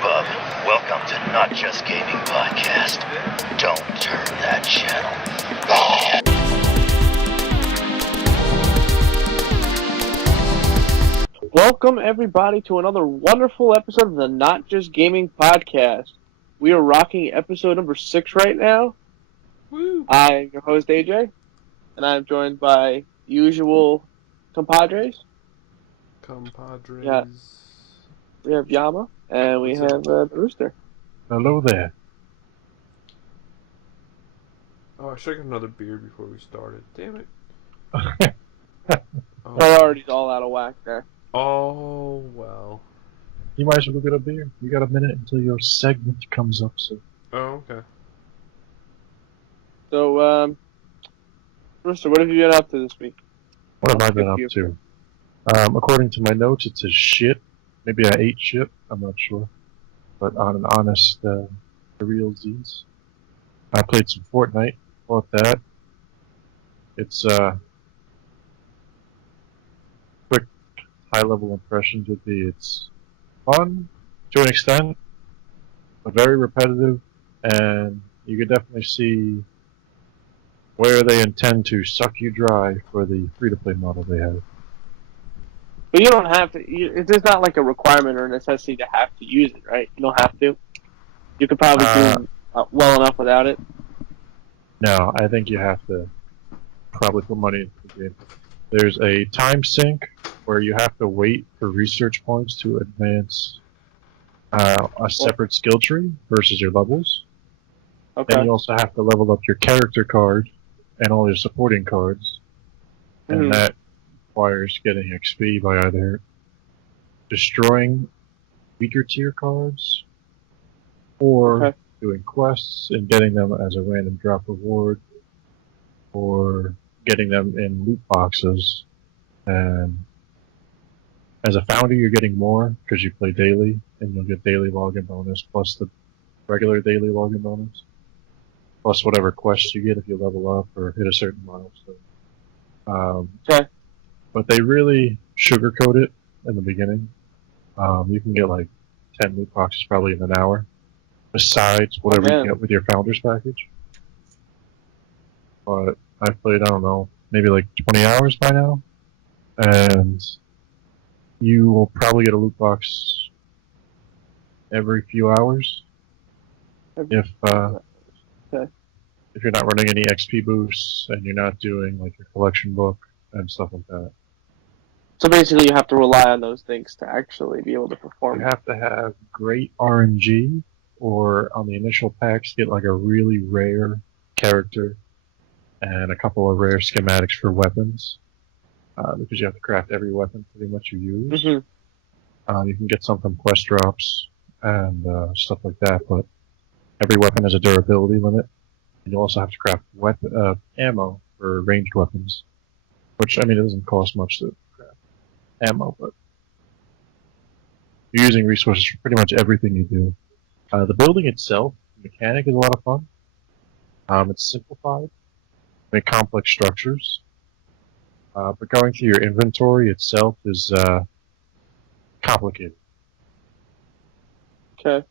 Bub. Welcome to Not Just Gaming Podcast. Don't turn that channel. Welcome everybody to another wonderful episode of the Not Just Gaming Podcast. We are rocking episode number 6 right now. Woo. I'm your host AJ, and I'm joined by usual compadres. Yeah. We have Yama, and we have Rooster. Hello there. Oh, I should have got another beer before we started. Damn it. Priorities all out of whack there. Oh, well. You might as well go get a beer. You got a minute until your segment comes up, so. Oh, okay. So, Rooster, what have you been up to this week? What have I been up to? According to my notes, it says shit. Maybe I ate shit. I'm not sure. But on an honest, real Z's. I played some Fortnite. Bought that. It's, quick, high-level impressions would be it's fun to an extent, but very repetitive, and you can definitely see where they intend to suck you dry for the free-to-play model they have. But you don't have to. It's not like a requirement or a necessity to have to use it, right? You don't have to. You could probably do well enough without it. No, I think you have to probably put money into the game. There's a time sink where you have to wait for research points to advance a separate skill tree versus your levels. Okay. And you also have to level up your character card and all your supporting cards. And that requires getting XP by either destroying weaker tier cards or doing quests and getting them as a random drop reward or getting them in loot boxes. And as a founder, you're getting more because you play daily and you'll get daily login bonus plus the regular daily login bonus plus whatever quests you get if you level up or hit a certain milestone. But they really sugarcoat it in the beginning. You can get like 10 loot boxes probably in an hour, besides whatever you get with your founder's package. But I've played, I don't know, maybe like 20 hours by now, and you will probably get a loot box every few hours if you're not running any XP boosts and you're not doing like your collection book and stuff like that. So basically you have to rely on those things to actually be able to perform. You have to have great RNG, or on the initial packs get like a really rare character and a couple of rare schematics for weapons, because you have to craft every weapon pretty much you use. You can get some from quest drops and stuff like that, but every weapon has a durability limit, and you also have to craft ammo for ranged weapons, which, I mean, it doesn't cost much to craft ammo, but you're using resources for pretty much everything you do. The building itself, the mechanic, is a lot of fun. It's simplified, make complex structures, but going through your inventory itself is complicated. Okay.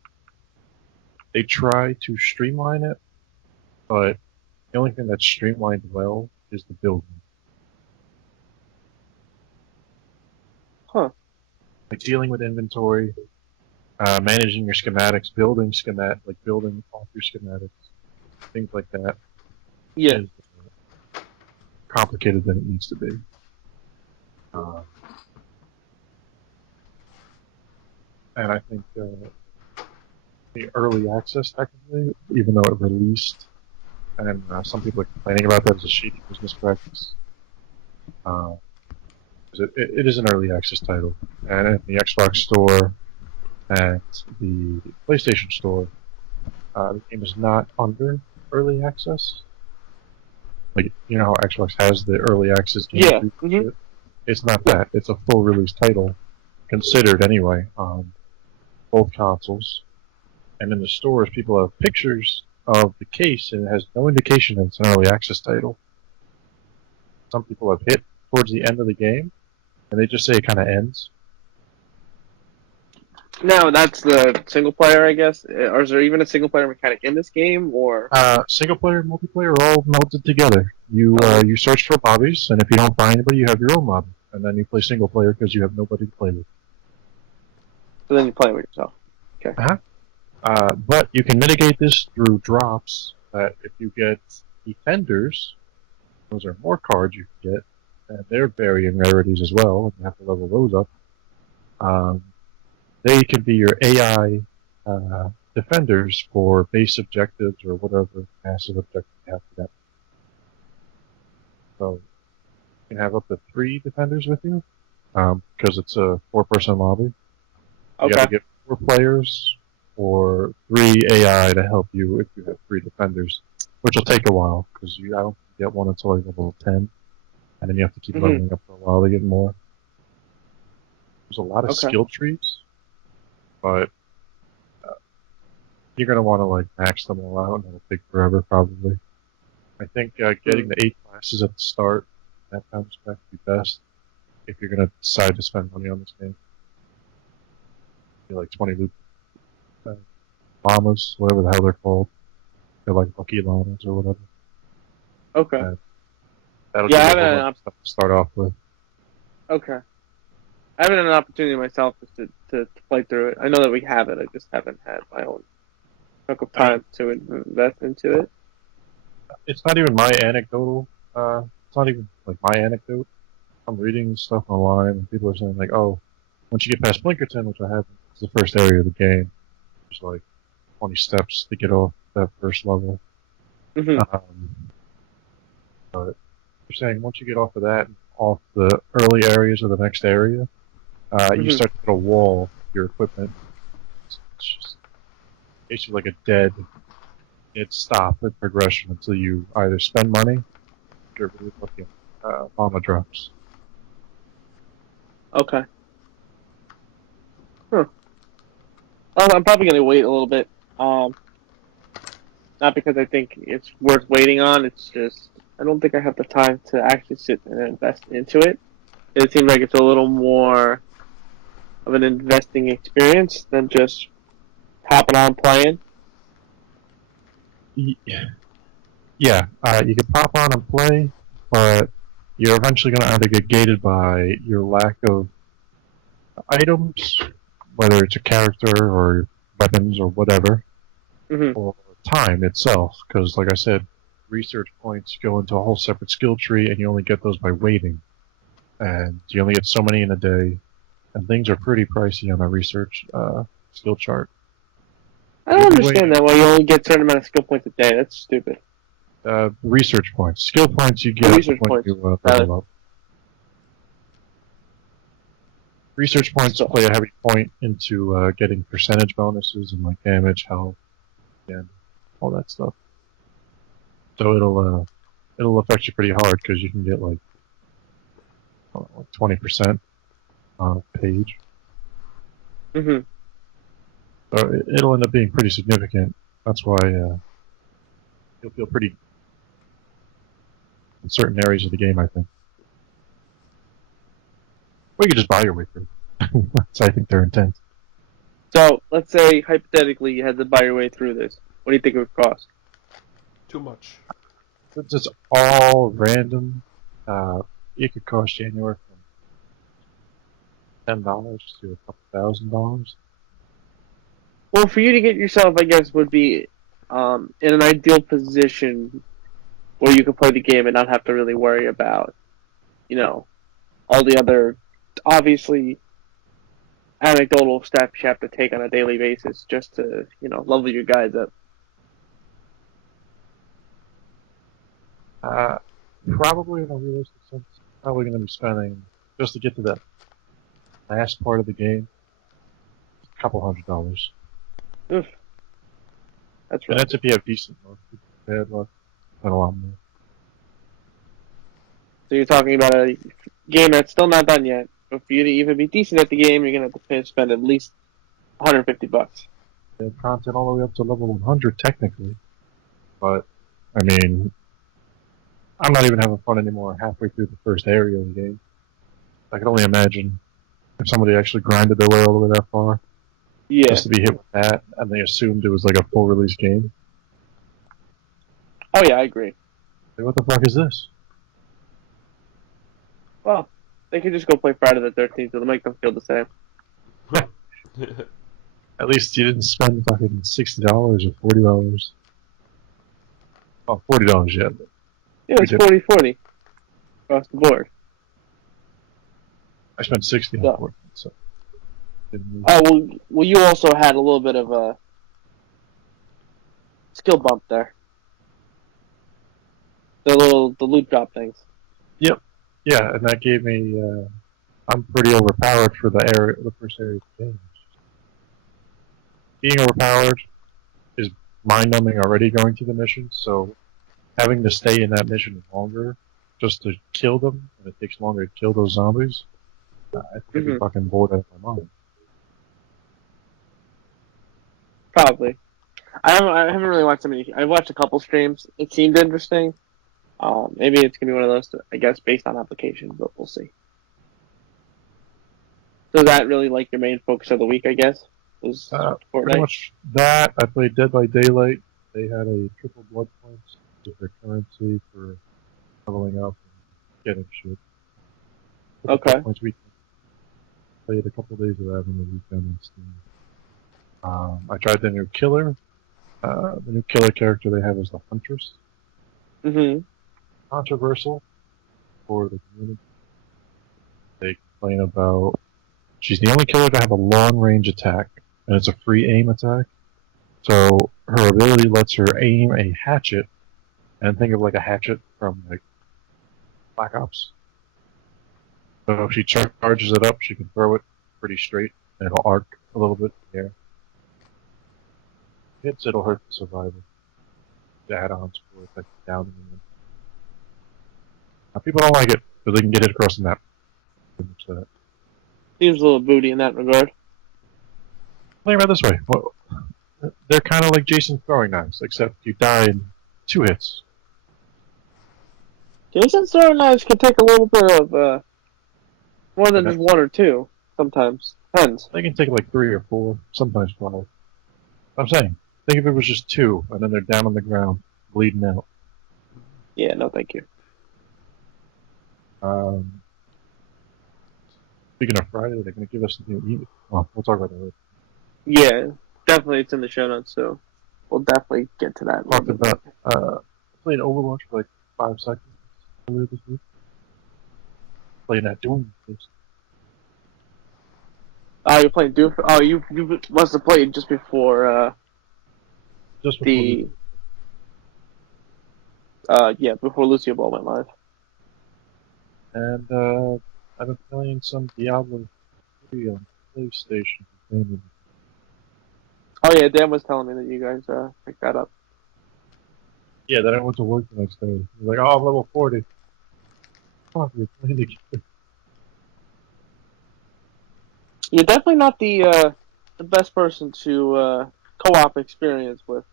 They try to streamline it, but the only thing that's streamlined well is the building. Huh. Like dealing with inventory, managing your schematics, building off your schematics, things like that. Yeah. Is complicated than it needs to be. And I think the early access, technically, even though it released, and some people are complaining about that as a shady business practice, it is an early access title, and in the Xbox store and the PlayStation store, the game is not under early access. Like, you know how Xbox has the early access game? Yeah. It's not that. It's a full release title, considered anyway, on both consoles. And in the stores, people have pictures of the case, and it has no indication that it's an early access title. Some people have hit towards the end of the game, and they just say it kind of ends. Now that's the single player, I guess. Or is there even a single player mechanic in this game? Or Single player and multiplayer are all melded together. You search for lobbies, and if you don't find anybody, you have your own lobby, and then you play single player because you have nobody to play with. so then you play with yourself. Okay. But you can mitigate this through drops. That if you get defenders, those are more cards you can get, and they're varying rarities as well. And you have to level those up. They can be your AI defenders for base objectives or whatever massive objective you have for that. So you can have up to 3 defenders with you because it's a 4-person lobby. You Okay. got to get 4 players or 3 AI to help you if you have 3 defenders, which will take a while because I don't get one until like level 10, and then you have to keep leveling up for a while to get more. There's a lot of skill trees, but you're gonna want to like max them all out, and it'll take forever probably. I think getting the 8 classes at the start, that kind of spec would be best if you're gonna decide to spend money on this game. Like 20 loot llamas, whatever the hell they're called. They're like lucky llamas or whatever. Okay. That'll give you a lot of stuff to start off with. Okay. I haven't had an opportunity myself just to play through it. I know that we have it. I just haven't had my own chunk of time to invest into it. It's not even my anecdotal. It's not even like my anecdote. I'm reading stuff online, and people are saying like, "Oh, once you get past Blinkerton, which I haven't, it's the first area of the game. There's like 20 steps to get off that first level." But they're saying once you get off of that, off the early areas of the next area, you start to hit a wall with your equipment. It's just basically like a dead stop in progression until you either spend money or really looking at llama drops. Okay. Well, I'm probably going to wait a little bit. Not because I think it's worth waiting on. It's just I don't think I have the time to actually sit and invest into it. It seems like it's a little more of an investing experience than just hopping on playing. Yeah, you can pop on and play, but you're eventually going to either get gated by your lack of items, whether it's a character or weapons or whatever, or time itself, because like I said, research points go into a whole separate skill tree, and you only get those by waiting, and you only get so many in a day, and things are pretty pricey on a research skill chart. I don't understand that why you only get a certain amount of skill points a day. That's stupid. Research points. Skill points you get when you level up. Research points play a heavy point into getting percentage bonuses and like damage, health, and all that stuff. So it'll affect you pretty hard because you can get like 20% on a page. So it'll end up being pretty significant. That's why you'll feel pretty in certain areas of the game, I think. Or you can just buy your way through. That's, I think, their intent. So, let's say, hypothetically, you had to buy your way through this. What do you think it would cost? Too much. It's just all random. It could cost you anywhere from $10 to a couple $1,000. Well, for you to get yourself, I guess, would be in an ideal position where you could play the game and not have to really worry about, all the other, obviously, anecdotal steps you have to take on a daily basis just to, level your guys up. Probably in a realistic sense, probably going to be spending, just to get to that last part of the game, a couple $100. Oof. That's right. And that's if you have decent luck. If you have bad luck, spend a lot more. So you're talking about a game that's still not done yet. But for you to even be decent at the game, you're going to have to spend at least $150. They have content all the way up to level 100 technically. But, I mean, I'm not even having fun anymore halfway through the first area of the game. I can only imagine if somebody actually grinded their way all the way that far. Yeah. just to be hit with that, and they assumed it was like a full release game. Oh yeah, I agree. Like, what the fuck is this? Well, they could just go play Friday the 13th. It'll make them feel the same. At least you didn't spend fucking $60 or $40. Oh, $40, yeah. Yeah, it's 40-40 across the board. I spent 60 on So. Fortnite, so. Oh well, you also had a little bit of a skill bump there. The loot drop things. Yep. Yeah, and that gave me. I'm pretty overpowered for the first area of the game. Being overpowered is mind-numbing already going through the mission, so having to stay in that mission longer just to kill them, and it takes longer to kill those zombies, I think I'd be fucking bored out of my mind. Probably. I haven't really watched so many. I watched a couple streams. It seemed interesting. Maybe it's gonna be one of those, I guess, based on application, but we'll see. So is that really like your main focus of the week, I guess? Was Pretty Fortnite? much that. I played Dead by Daylight. They had a triple blood points with their currency for leveling up and getting shit. Triple Okay. blood points weekend. Played a couple days of that on the weekend on Steam. I tried the new killer. The new killer character they have is the Huntress. Mm-hmm. Controversial for the community. They complain about she's the only killer to have a long range attack, and it's a free aim attack. So her ability lets her aim a hatchet, and think of like a hatchet from like Black Ops. So if she charges it up, she can throw it pretty straight, and it'll arc a little bit in the air. Hits, it'll hurt the survivor. The add-ons for it, like down in the Now, people don't like it, but they can get it across the map. Seems a little booty in that regard. Think about it this way. Well, they're kind of like Jason's throwing knives, except you die in 2 hits. Jason's throwing knives can take a little bit of more than just 1 or 2. Sometimes depends. They can take like 3 or 4, sometimes 5. I'm saying, think if it was just 2, and then they're down on the ground, bleeding out. Yeah, no, thank you. Speaking of Friday, they're going to give us a new email. Oh, we'll talk about that later. Yeah, definitely, it's in the show notes, so we'll definitely get to that. Talked about playing Overwatch for like 5 seconds earlier this week. Playing that Doom. Oh, you're playing Doom? Oh, you must have played just before Just before before Lucioball went live. And I've been playing some Diablo 3 on PlayStation. Oh yeah, Dan was telling me that you guys picked that up. Yeah, then I went to work the next day. He was like, oh, I'm level 40. Fuck, you're playing the game. You're definitely not the best person to co-op experience with.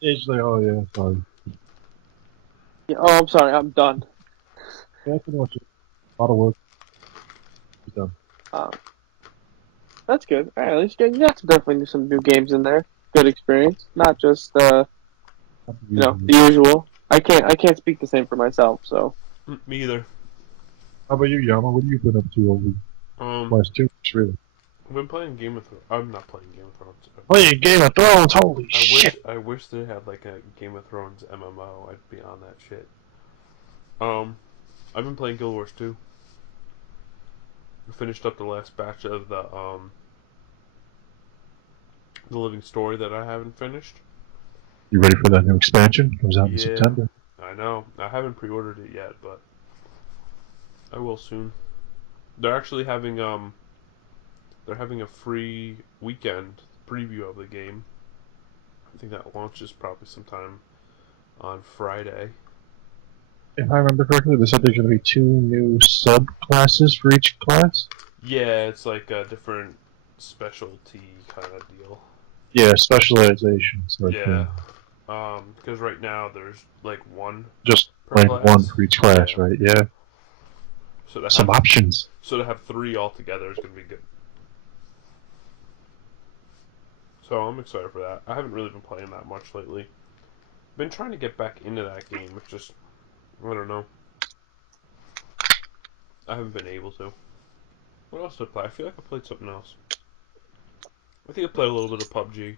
He's like, oh yeah, sorry. Yeah, oh, I'm sorry, I'm done. Yeah, pretty much a lot of work. He's done. That's good. All right, at least you got definitely some new games in there. Good experience, not just the usual. I can't speak the same for myself. So. Me either. How about you, Yama? What have you been up to over last 2 weeks, really? I've been playing Game of Thrones. I'm not playing Game of Thrones. Playing Game of Thrones, holy shit! I wish they had like a Game of Thrones MMO. I'd be on that shit. I've been playing Guild Wars 2. I finished up the last batch of the Living Story that I haven't finished. You ready for that new expansion? Comes out in September. I know. I haven't pre-ordered it yet, but I will soon. They're actually having a free weekend preview of the game. I think that launches probably sometime on Friday. If I remember correctly, they said there's going to be 2 new subclasses for each class? Yeah, it's like a different specialty kind of deal. Yeah, specializations. Like, yeah. Because right now there's like 1 just per like class. 1 for each class, right? Yeah. So some options. So to have 3 altogether is going to be good. So I'm excited for that. I haven't really been playing that much lately. Been trying to get back into that game. It's just, I don't know. I haven't been able to. What else did I play? I feel like I played something else. I think I played a little bit of PUBG.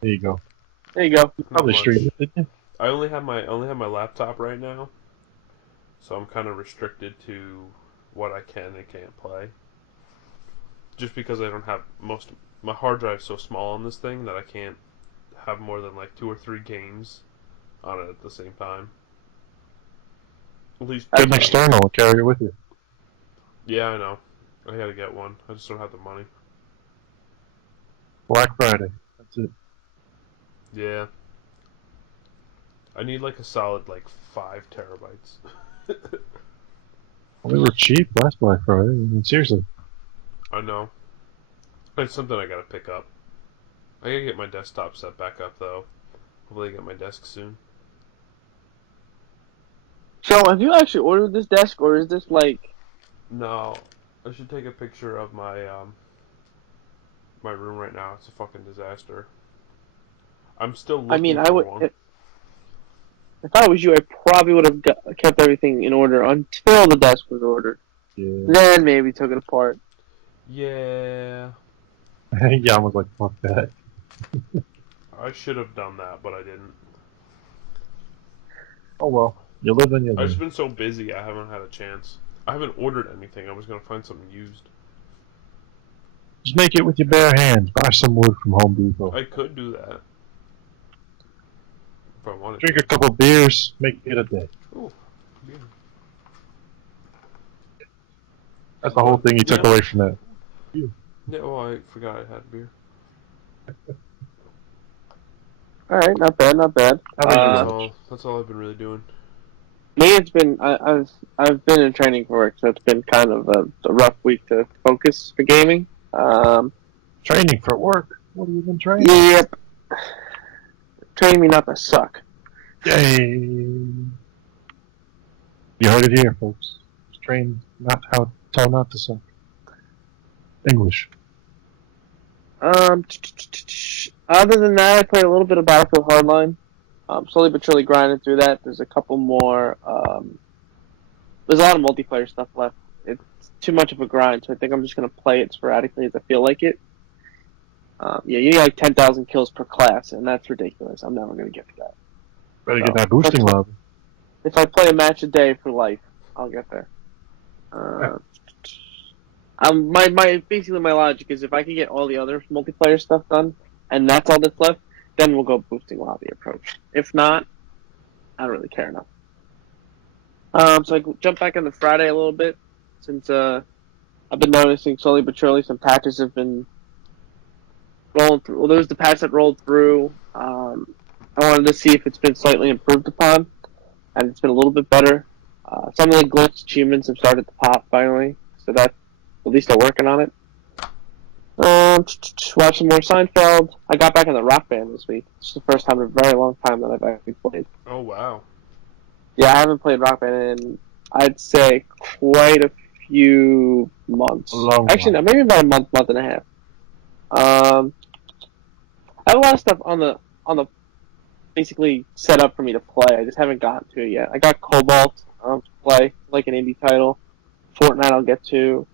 There you go. There you go. Probably much. stream it, didn't you? I only have my laptop right now, so I'm kind of restricted to what I can and can't play. Just because I don't have my hard drive's so small on this thing that I can't have more than like 2 or 3 games on it at the same time. At least Get an external and carry it with you. Yeah, I know. I gotta get one. I just don't have the money. Black Friday. That's it. Yeah. I need like a solid like 5 terabytes. Well, they were cheap last Black Friday. I mean, seriously. I know. It's something I gotta pick up. I gotta get my desktop set back up though. Hopefully I get my desk soon. So, have you actually ordered this desk, or is this like... No, I should take a picture of my my room right now. It's a fucking disaster. I'm still looking I mean, for I would... one. If I was you, I probably would have kept everything in order until the desk was ordered. Yeah. Then maybe took it apart. Yeah, Yeah, I was like, fuck that. I should have done that, but I didn't. Oh well. You live and you I've learn. just been so busy, I haven't had a chance. I haven't ordered anything. I was gonna find something used. Just make it with your bare hands. Buy some wood from Home Depot. I could do that if I wanted Drink to. a couple beers. Make it a day. Ooh, beer. That's the whole thing you took Yeah. away from that. Yeah, well, I forgot I had beer. Alright, not bad, not bad. How about you? That's all I've been really doing. Me, it's been... I've been in training for work, so it's been kind of a rough week to focus for gaming. Training for work. What have you been training? Yep. Training me not to suck. Yay! You heard it here, folks. Train not how tell not to suck. English. Other than that, I played a little bit of Battlefield Hardline. Slowly but surely grinding through that. There's a couple more. There's a lot of multiplayer stuff left. It's too much of a grind, so I think I'm just gonna play it sporadically as I feel like it. Yeah, you need like 10,000 kills per class, and that's ridiculous. I'm never gonna get to that. Better get that boosting level. If I play a match a day for life, I'll get there. Basically my logic is if I can get all the other multiplayer stuff done, and that's all that's left, then we'll go boosting lobby approach. If not, I don't really care enough. So I jumped back into Friday a little bit, since I've been noticing slowly but surely some patches have been rolling through. Well, there was the patch that rolled through. I wanted to see if it's been slightly improved upon, and it's been a little bit better. Some of the glitch achievements have started to pop finally, so that at least they're working on it. Watch some more Seinfeld. I got back in the Rock Band this week. It's the first time in a very long time that I've actually played. Oh, wow. Yeah, I haven't played Rock Band in, I'd say, quite a few months. Actually, no, maybe about a month and a half. I have a lot of stuff on the basically set up for me to play. I just haven't gotten to it yet. I got Cobalt to play, like an indie title. Fortnite I'll get to.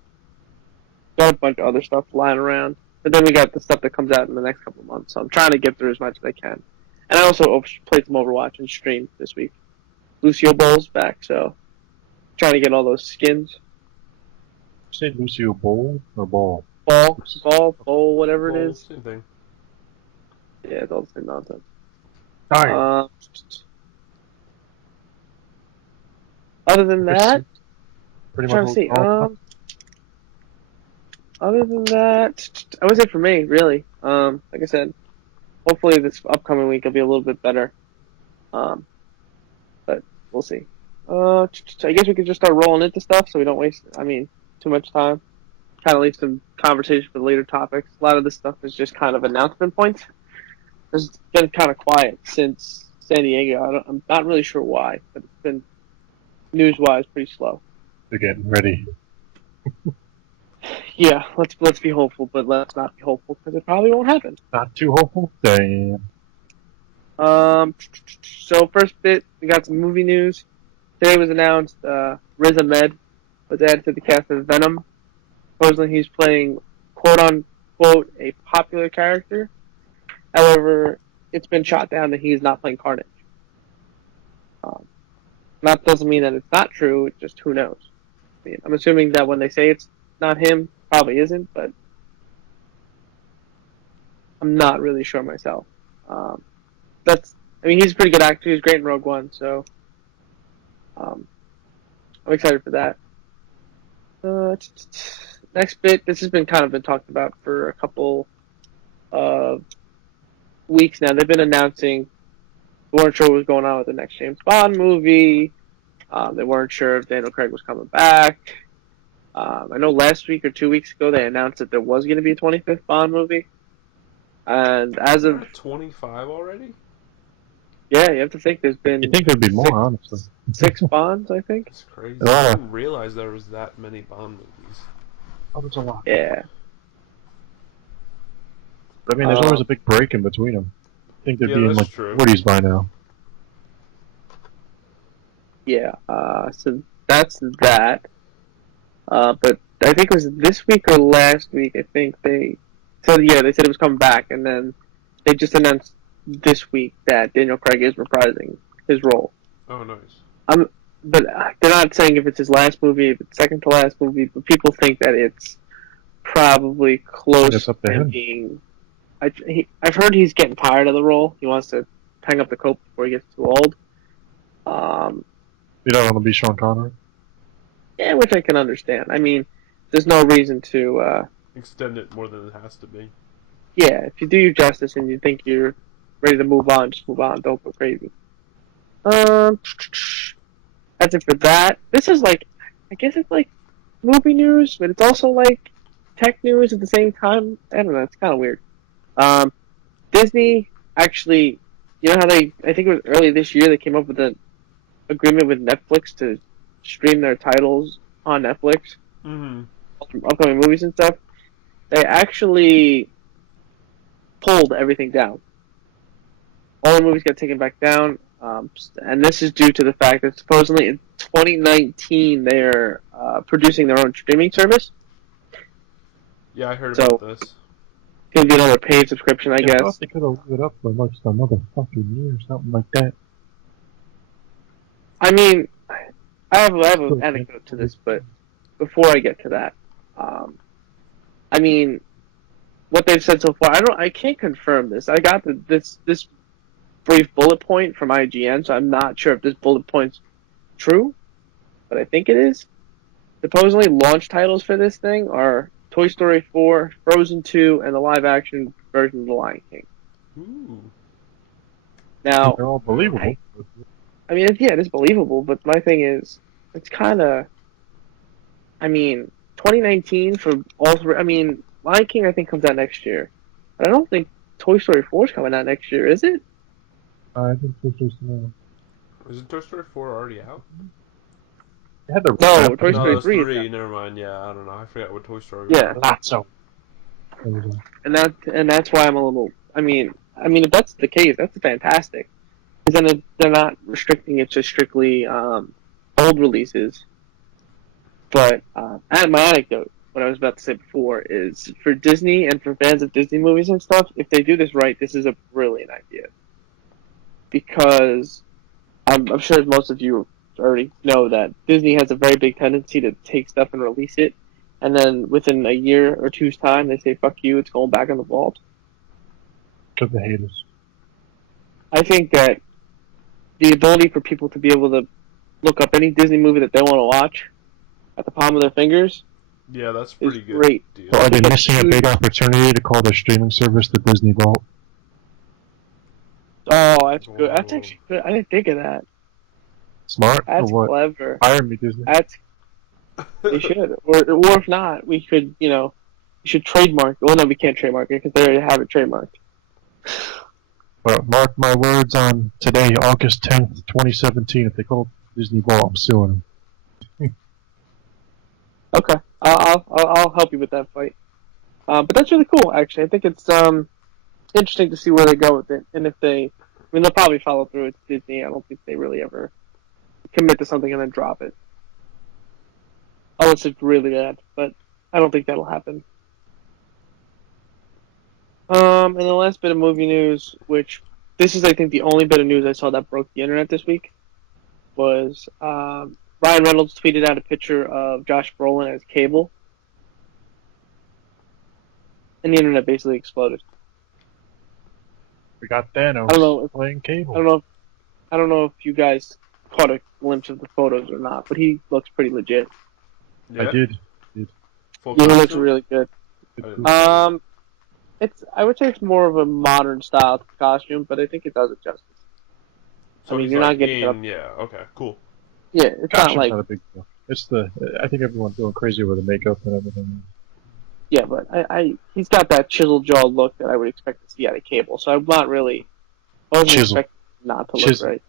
Got a bunch of other stuff lying around. But then we got the stuff that comes out in the next couple of months. So I'm trying to get through as much as I can. And I also played some Overwatch and streamed this week. Lucioballs back, so trying to get all those skins. You say Lucioboll or Ball? Ball, whatever it is. Same thing. Yeah, it's all the same nonsense. Alright. Other than that, Pretty I'm trying much. to see. Other than that, that was it for me, really. Like I said, hopefully this upcoming week will be a little bit better. But we'll see. I guess we could just start rolling into stuff so we don't waste, too much time. Kind of leave some conversation for later topics. A lot of this stuff is just kind of announcement points. It's been kind of quiet since San Diego. I'm not really sure why, but it's been news-wise pretty slow. They're getting ready. Yeah, let's be hopeful, but let's not be hopeful because it probably won't happen. Not too hopeful. Damn. So first bit, we got some movie news. Today was announced Riz Ahmed was added to the cast of Venom. Supposedly he's playing quote unquote a popular character. However, it's been shot down that he's not playing Carnage. That doesn't mean that it's not true. It's just who knows. I mean, I'm assuming that when they say it's not him, probably isn't, but I'm not really sure myself. He's a pretty good actor. He's great in Rogue One, so I'm excited for that. Next bit, this has been talked about for a couple of weeks now. They've been announcing they weren't sure what was going on with the next James Bond movie. They weren't sure if Daniel Craig was coming back. I know last week or 2 weeks ago they announced that there was going to be a 25th Bond movie. And as of 25 already? Yeah, you have to think there's been. You think there'd be more, honestly? 6 Bonds, I think. It's crazy. I didn't realize there was that many Bond movies. Oh, there's a lot. Yeah. But, I mean, there's always a big break in between them. I think they'd be in like 40s by now. Yeah. So that's that. But I think it was this week or last week. I think they said it was coming back, and then they just announced this week that Daniel Craig is reprising his role. Oh, nice. But they're not saying if it's his last movie, if it's second to last movie, but people think that it's probably close up to him. being. I've heard he's getting tired of the role. He wants to hang up the coat before he gets too old. You don't want to be Sean Connery? Yeah, which I can understand. I mean, there's no reason to extend it more than it has to be. Yeah, if you do your justice and you think you're ready to move on, just move on. Don't go crazy. That's it for that. This is I guess it's like movie news, but it's also like tech news at the same time. I don't know. It's kind of weird. Disney actually, you know how I think it was early this year, they came up with an agreement with Netflix to stream their titles on Netflix. Mm-hmm. Upcoming movies and stuff. They actually pulled everything down. All the movies got taken back down, and this is due to the fact that supposedly in 2019 they're producing their own streaming service. Yeah, I heard about this. It's going to be another paid subscription, I guess. I thought they could have lit it up for like another fucking year or something like that. I mean, I have an anecdote to this, but before I get to that, I mean, what they've said so far, I can't confirm this. I got this brief bullet point from IGN, so I'm not sure if this bullet point's true, but I think it is. Supposedly, launch titles for this thing are Toy Story 4, Frozen 2, and the live-action version of The Lion King. Ooh. Now, they're all believable. I mean, it is believable, but my thing is, it's kind of, 2019 for all three. I mean, Lion King I think comes out next year, but I don't think Toy Story 4 is coming out next year, is it? I think Toy Story 4. Isn't Toy Story 4 already out? No, Toy Story 3. Never mind. Yeah, I don't know. I forgot what Toy Story was. Yeah, not so. And that's why I'm a little. I mean, if that's the case, that's fantastic. Because then they're not restricting it to strictly old releases. But my anecdote, what I was about to say before, is for Disney and for fans of Disney movies and stuff, if they do this right, this is a brilliant idea. Because I'm sure most of you already know that Disney has a very big tendency to take stuff and release it, and then within a year or two's time, they say, fuck you, it's going back in the vault. Because they hate us. I think that the ability for people to be able to look up any Disney movie that they want to watch at the palm of their fingers. Yeah, that's pretty good. Great. Deal. So are they missing a big opportunity to call their streaming service the Disney Vault? Oh, that's good. That's actually good. I didn't think of that. Smart? That's or what? clever. Hire me, Disney. They should. Or if not, we could, we should trademark. Well, no, we can't trademark it because they already have it trademarked. But mark my words on today, August 10th, 2017. If they call it Disney Vault, I'm suing them. Okay. I'll help you with that fight. But that's really cool, actually. I think it's interesting to see where they go with it, and if they, I mean, they'll probably follow through. It's Disney. I don't think they really ever commit to something and then drop it, unless it's really bad. But I don't think that'll happen. And the last bit of movie news, which this is, I think, the only bit of news I saw that broke the internet this week, was Ryan Reynolds tweeted out a picture of Josh Brolin as Cable, and the internet basically exploded. We got Thanos I don't know. playing Cable. I don't know if you guys caught a glimpse of the photos or not, but he looks pretty legit. Yeah. I did. Full He looks costume? really good. I I would say it's more of a modern style costume, but I think it does it justice. So I mean, he's you're like not getting in, yeah, okay, cool. Yeah, it's Costume's not like not a big deal. It's I think everyone's going crazy with the makeup and everything. yeah, but he's got that chiseled jaw look that I would expect to see out of Cable. So I'm not really I wasn't Chisel. expecting it not to Chisel. look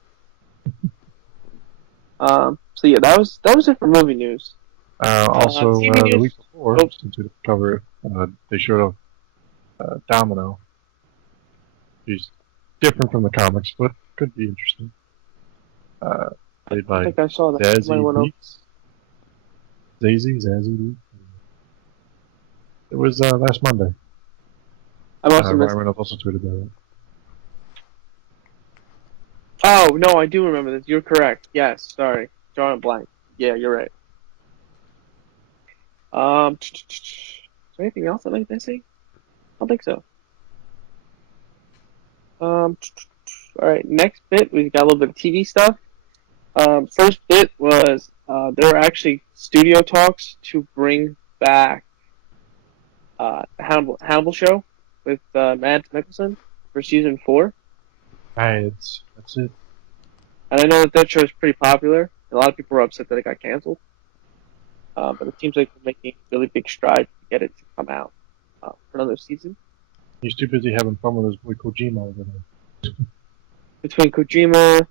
right. So yeah, that was it for movie news. Also, TV the news. week before, since we didn't cover it, they showed Domino. She's different from the comics, but could be interesting. Played I by think I saw that. Somebody went Zazie over. Beetz. Zazie Beetz. It was last Monday. I must have missed. Ryan Reynolds also tweeted that. Oh no, I do remember this. You're correct. Yes, sorry, drawing a blank. Yeah, you're right. Is there anything else that I'm missing? I don't think so. All right, next bit, we've got a little bit of TV stuff. First bit was there were actually studio talks to bring back the Hannibal show with Mads Mikkelsen for season 4. That's it. And I know that show is pretty popular. A lot of people were upset that it got canceled. But it seems like they're making really big strides to get it to come out for another season. He's too busy having fun with his boy Kojima over there. Between Kojima,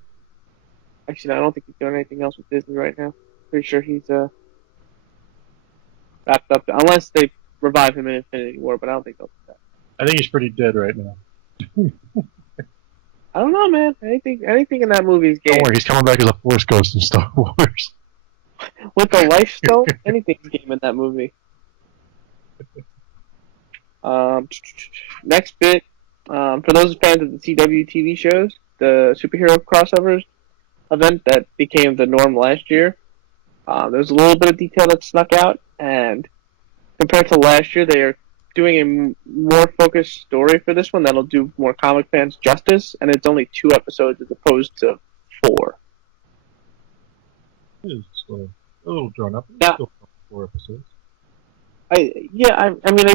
actually, I don't think he's doing anything else with Disney right now. Pretty sure he's wrapped up, unless they revive him in Infinity War. But I don't think they'll do that. I think he's pretty dead right now. I don't know, man. Anything in that movie is game. Don't worry, he's coming back as a Force Ghost in Star Wars. With the Life Stone, anything's game in that movie. Next bit, for those fans of the CW TV shows, the superhero crossovers event that became the norm last year, there's a little bit of detail that snuck out, and compared to last year, they are doing a more focused story for this one that'll do more comic fans justice, and it's only 2 episodes as opposed to 4. It's a little drawn up. Yeah. Still 4 episodes. I mean,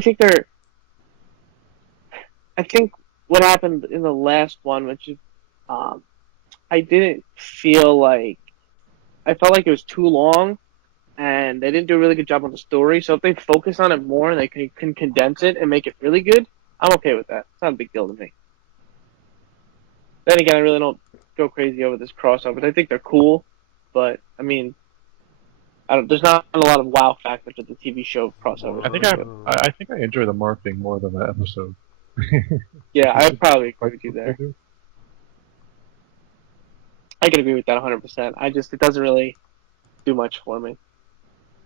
I think what happened in the last one, which is, I didn't feel like, I felt like it was too long, and they didn't do a really good job on the story. So if they focus on it more and they can condense it and make it really good, I'm okay with that. It's not a big deal to me. Then again, I really don't go crazy over this crossover. I think they're cool, but I mean, there's not a lot of wow factor to the TV show crossover. I think I enjoy the marketing more than the episode. Yeah, I probably agree with you there. I can agree with that 100%. It doesn't really do much for me.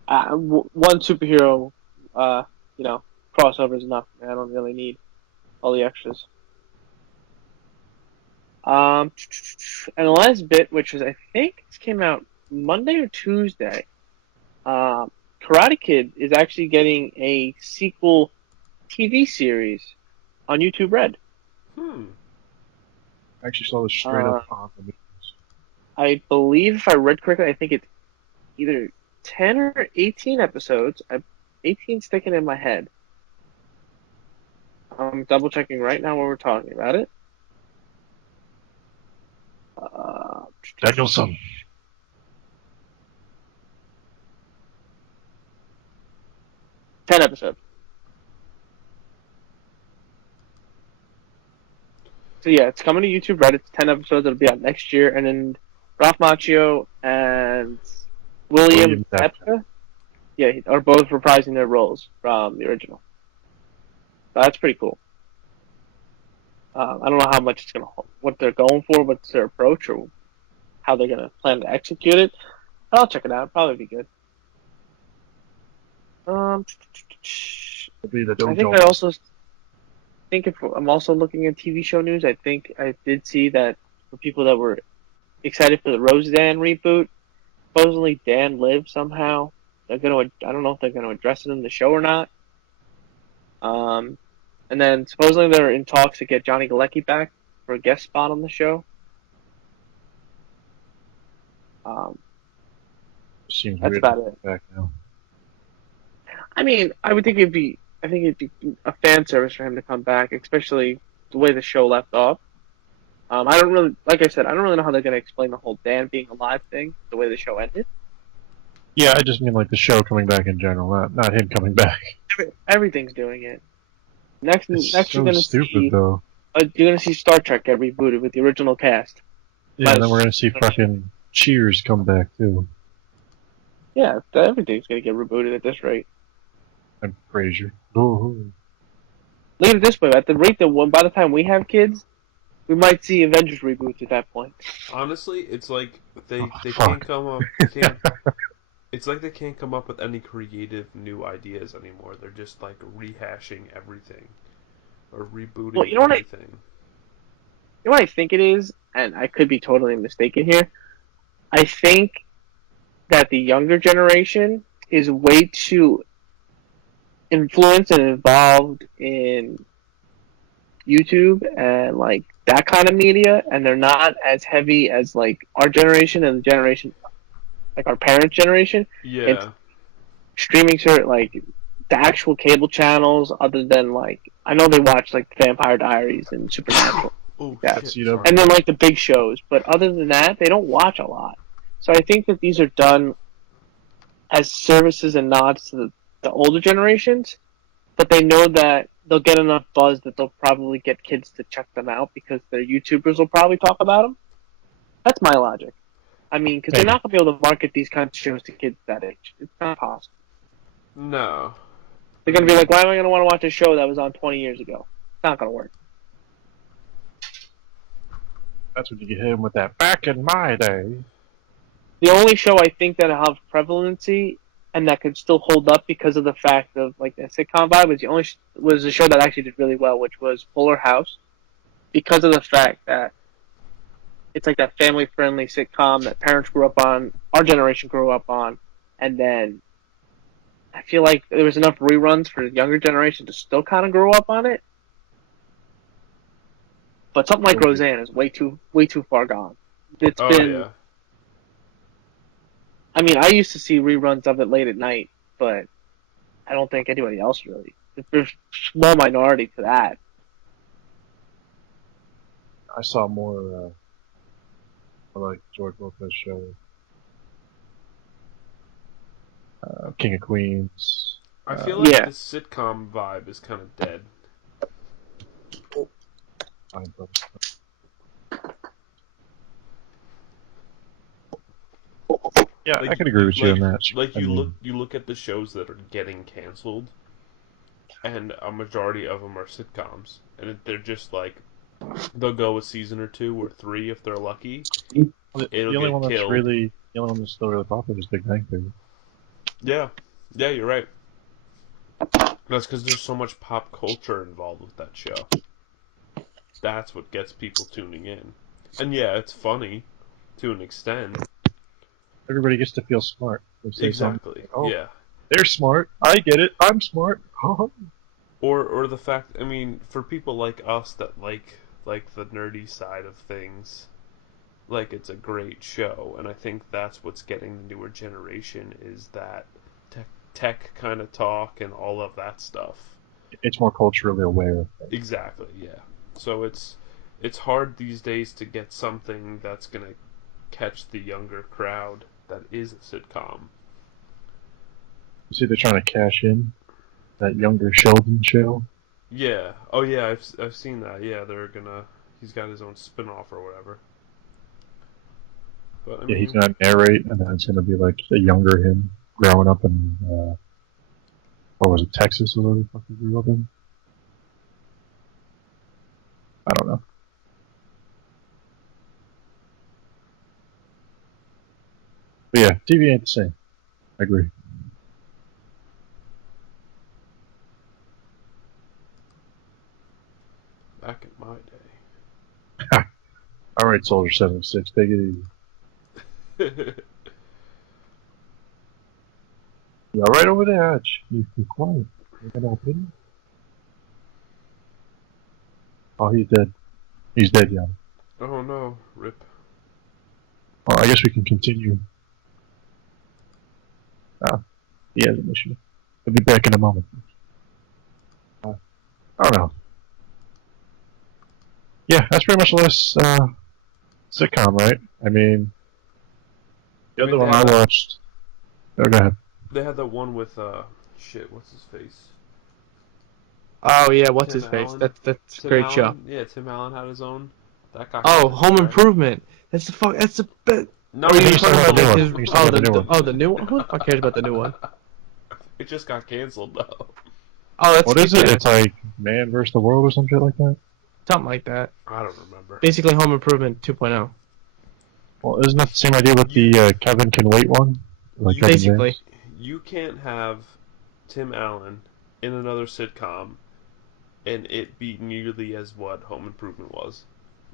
One superhero, crossover is enough. I don't really need all the extras. And the last bit, which was, I think this came out Monday or Tuesday, Karate Kid is actually getting a sequel TV series on YouTube Red. I actually saw this straight up on the news. I believe, if I read correctly, I think it's either 10 or 18 episodes. 18 sticking in my head. I'm double checking right now while we're talking about it. Danielson. Ten episodes. So yeah, it's coming to YouTube Red. It's 10 episodes. It'll be out next year. And then Ralph Macchio and William Zabka Yeah, are both reprising their roles from the original. So that's pretty cool. I don't know how much it's gonna, what they're going for, what's their approach, or how they're gonna plan to execute it. But I'll check it out. It'll probably be good. It'll be the I dojo. think I also think if I'm also looking at TV show news, I think I did see that for people that were excited for the Roseanne reboot, supposedly Dan lived somehow. They're gonna, I don't know if they're gonna address it in the show or not. And then supposedly they're in talks to get Johnny Galecki back for a guest spot on the show. Seems That's weird about it. back now. I mean, I think it'd be a fan service for him to come back, especially the way the show left off. I don't really, like I said, I don't really know how they're going to explain the whole Dan being alive thing, the way the show ended. Yeah, I just mean like the show coming back in general, not him coming back. Everything's doing it. Next, It's next so you're gonna stupid see, though. you're gonna see Star Trek get rebooted with the original cast. Yeah, and then we're gonna see fucking Cheers come back too. Yeah, everything's gonna get rebooted at this rate. And Frasier. Oh, Look at it this way: at the rate that by the time we have kids, we might see Avengers reboots at that point. Honestly, it's like they fuck. can't come up. It's like they can't come up with any creative new ideas anymore. They're just like rehashing everything or rebooting Well, you know everything. You know what I think it is, and I could be totally mistaken here. I think that the younger generation is way too influenced and involved in YouTube and like that kind of media, and they're not as heavy as like our generation and the generation, like our parents' generation. Yeah. It's streaming like the actual cable channels, other than like I know they watch like Vampire Diaries and Supernatural. Oh, Yeah. shit. And then like the big shows, but other than that, they don't watch a lot. So I think that these are done as services and nods to the older generations, but they know that they'll get enough buzz that they'll probably get kids to check them out because their YouTubers will probably talk about them. That's my logic. I mean, because they're not going to be able to market these kinds of shows to kids that age. It's not possible. No. They're going to be like, why am I going to want to watch a show that was on 20 years ago? It's not going to work. that's what you get him with that back in my day. The only show I think that have prevalency and that could still hold up because of the fact of like the sitcom vibe was a show that actually did really well, which was Fuller House, because of the fact that it's like that family friendly sitcom that parents grew up on, our generation grew up on, and then I feel like there was enough reruns for the younger generation to still kind of grow up on it. But something like Roseanne is way too far gone. It's been. Yeah. I mean, I used to see reruns of it late at night, but I don't think anybody else really. There's a small minority to that. I saw more like George Lopez show, King of Queens. I feel like Yeah. the sitcom vibe is kind of dead. Yeah, Like, I can agree with you on that. Like I you mean, look at the shows that are getting canceled, and a majority of them are sitcoms, and they're just like they'll go a season or 2 or 3 if they're lucky. the It'll only get one that's killed. really the only one that's still really popular is Big Bang Theory. Yeah, you're right. That's because there's so much pop culture involved with that show. That's what gets people tuning in. And yeah, it's funny to an extent. Everybody gets to feel smart. They say Exactly. something, oh, Yeah. they're smart. I get it. I'm smart. Or the fact, I mean, for people like us that like the nerdy side of things, like it's a great show, and I think that's what's getting the newer generation is that tech kind of talk and all of that stuff. It's more culturally aware. Exactly, yeah. So it's hard these days to get something that's gonna catch the younger crowd that is a sitcom. You see, they're trying to cash in that younger Sheldon show. Yeah. Oh yeah, I've seen that. Yeah, he's got his own spin-off or whatever. But I mean, He's gonna narrate, and then it's gonna be like a younger him. growing up in, what was it, Texas or whatever the fuck you grew up in? I don't know. But yeah, TV ain't the same. I agree. Back in my day. Alright, Soldier 76, take it easy. You alright over there, Arch? You quiet. You got no opinion? Oh, he's dead. He's dead, yeah. Oh no, rip. Well, I guess we can continue. He has an issue. I'll be back in a moment. I don't know. Yeah, that's pretty much the last sitcom, right? I mean, the other one I watched. Oh, go ahead. They had that one with shit. What's his face? Oh yeah, what's Tim his face? Allen? That's a Tim great Allen? show. Yeah, Tim Allen had his own. That guy. Oh, Home Improvement. That's the fuck. That's the best. No, Are you he's talking talking about about his? the new one. He's talking about the new one. Oh, the new one. Who the fuck cares about the new one? It just got canceled though. Oh, that's What is it? yeah, It's like Man vs. the World or some shit like that? something like that. I don't remember. Basically, Home Improvement 2.0. Well, isn't that the same idea with the Kevin Can Wait one? Like Kevin Basically. James? You can't have Tim Allen in another sitcom and it be nearly as what Home Improvement was.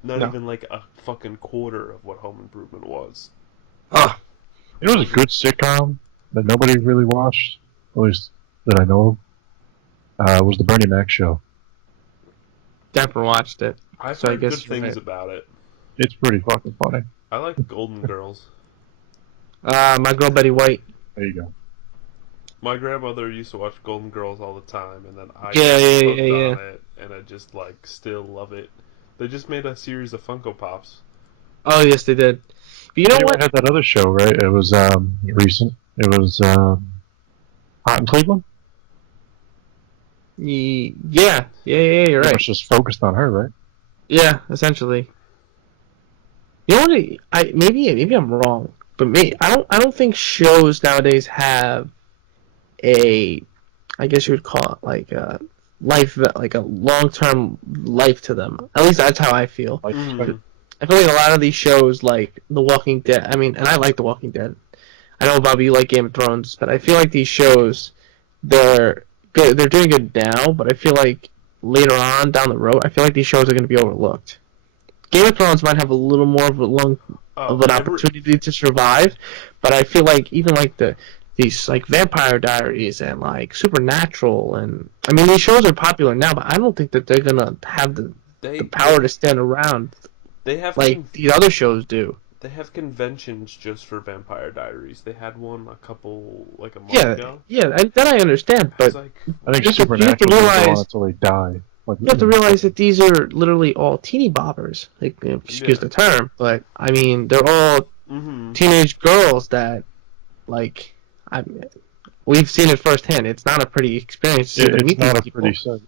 Not No. even like a fucking quarter of what Home Improvement was. Ah, It was a good sitcom that nobody really watched, at least that I know of. Was the Bernie Mac show. never watched it. I've So I heard guess good you're things right. about it. It's pretty fucking funny. I like Golden Girls. My girl Betty White. There you go. My grandmother used to watch Golden Girls all the time, and then I Yeah, got yeah, hooked yeah. on it, and I just like still love it. They just made a series of Funko Pops. Oh yes, they did. But you know Anyway, what? had that other show, right? It was recent. It was Hot in Cleveland. Yeah, you're It right. was just focused on her, right? Yeah, essentially. You know what? Maybe I'm wrong, but I don't think shows nowadays have a, I guess you would call it like a life, like a long-term life to them. At least that's how I feel. Like, Mhm. I feel like a lot of these shows, like The Walking Dead. I mean, and I like The Walking Dead. I know, Bobby, you like Game of Thrones, but I feel like these shows, they're good. They're doing good now, but I feel like later on down the road, I feel like these shows are going to be overlooked. Game of Thrones might have a little more of an opportunity to survive, but I feel like even like these like Vampire Diaries and like Supernatural, and I mean these shows are popular now, but I don't think that they're gonna have the power to stand around They have like these other shows do. They have conventions just for Vampire Diaries. They had one a month Yeah, ago. yeah, that I understand, I was but like, I think You have to Supernatural will go on realize- until they die. Like, you have to realize that these are literally all teeny boppers. Like, excuse Yeah. the term, but I mean they're all mm-hmm. teenage girls that, like, we've seen it firsthand. It's not a pretty experience to it's meet not these a people. pretty sight.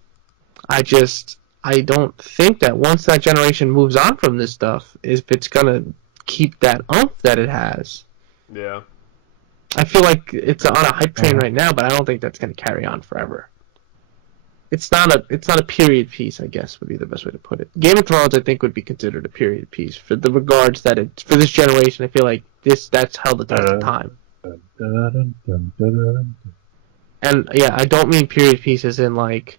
I don't think that once that generation moves on from this stuff, if it's gonna keep that umph that it has. Yeah. I feel like it's on a hype train right now, but I don't think that's gonna carry on forever. It's not a period piece, I guess would be the best way to put it. Game of Thrones, I think, would be considered a period piece for the regards that it's for this generation. I feel like that's held the test of time. Dun, dun, dun, dun, dun. And yeah, I don't mean period pieces in like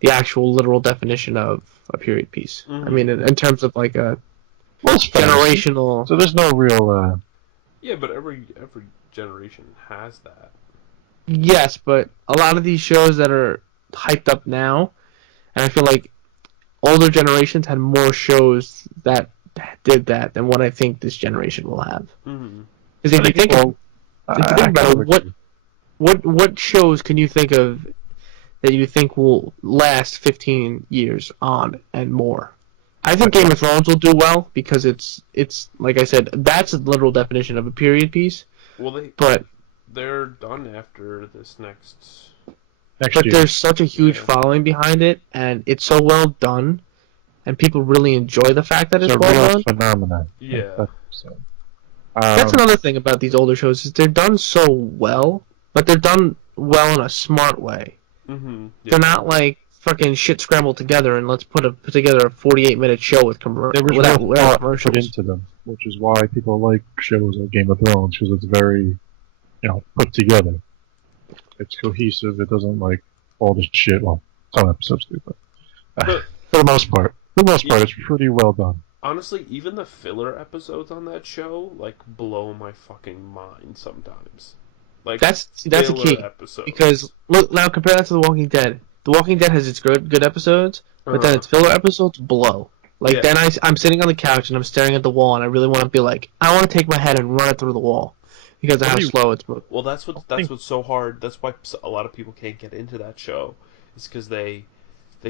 the actual literal definition of a period piece. Mhm. I mean in terms of like a Well, it's fantasy. generational. So there's no real. Yeah, but every generation has that. Yes, but a lot of these shows that are hyped up now, and I feel like older generations had more shows that did that than what I think this generation will have. Mm-hmm. Because if you think about it, what? what shows can you think of that you think will last 15 years on and more? I think Game of Thrones will do well because it's like I said, that's a literal definition of a period piece. Well, But they're done after this next. Next year. there's such a huge Yeah. following behind it, and it's so well done, and people really enjoy the fact that It's it's a well real done. phenomenon. Yeah. So, That's another thing about these older shows is they're done so well but they're done well in a smart way. Mm-hmm. Yeah. They're not like fucking shit scrambled together and let's put together a 48-minute show with There was without real thought put commercials. into them, which is why people like shows like Game of Thrones, because it's very, put together. It's cohesive. It doesn't like all this shit. Well, some episodes do, but for the most part, it's pretty well done. Honestly, even the filler episodes on that show like blow my fucking mind sometimes. Like That's a key episodes. because look now compare that to The Walking Dead. The Walking Dead has its good episodes, but then its filler episodes blow. Like then I'm sitting on the couch and I'm staring at the wall and I really want to be like I want to take my head and run it through the wall because of how slow it's moving. Well, that's what's so hard. That's why a lot of people can't get into that show. It's because they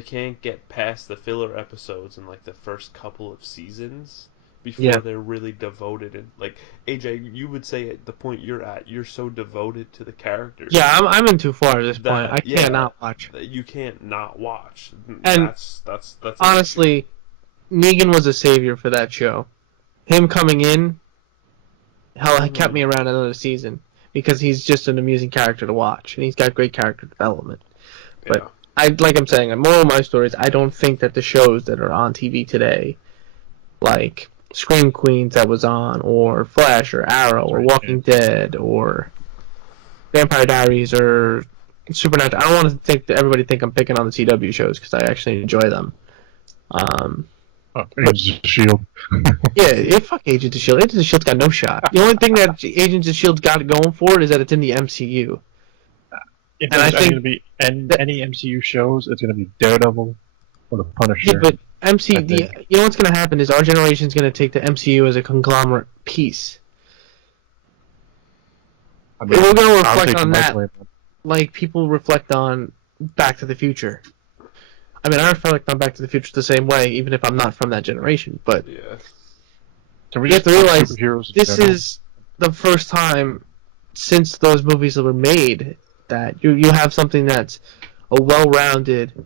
can't get past the filler episodes in like the first couple of seasons before they're really devoted. And like AJ, you would say at the point you're at, you're so devoted to the characters. Yeah, I'm in too far at this point. I can't not watch. You can't not watch. And that's honestly, Negan was a savior for that show. Him coming in, he kept me around another season because he's just an amusing character to watch and he's got great character development. But I'm saying, moral of my story is I don't think that the shows that are on TV today, like Scream Queens that was on, or Flash, or Arrow, or Walking Dead, or Vampire Diaries, or Supernatural. I don't want to think that everybody think I'm picking on the CW shows because I actually enjoy them. Agents of S.H.I.E.L.D. Fuck Agents of S.H.I.E.L.D. Agents of S.H.I.E.L.D.'s got no shot. The only thing that Agents of S.H.I.E.L.D. got going for it is that it's in the MCU. If there's going to be any MCU shows, it's going to be Daredevil or the Punisher. Yeah, but you know what's going to happen is our generation's going to take the MCU as a conglomerate piece. I mean, we're going to reflect on that like people reflect on Back to the Future. I mean, I reflect on Back to the Future the same way, even if I'm not from that generation. But you have to realize this is the first time since those movies were made that you have something that's a well-rounded,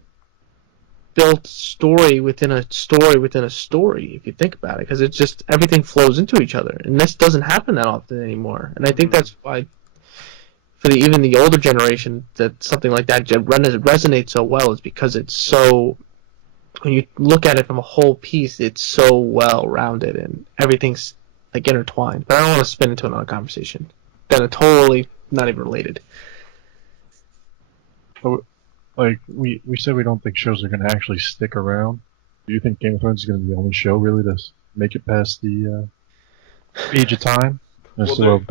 built story within a story within a story, if you think about it, because it's just everything flows into each other, and this doesn't happen that often anymore. And I think that's why, for even the older generation, that something like that resonates so well is because it's so. When you look at it from a whole piece, it's so well-rounded and everything's like intertwined. But I don't want to spin into another conversation. That are totally not even related. So, like, we said we don't think shows are going to actually stick around. Do you think Game of Thrones is going to be the only show, really, to make it past the age of time? Well,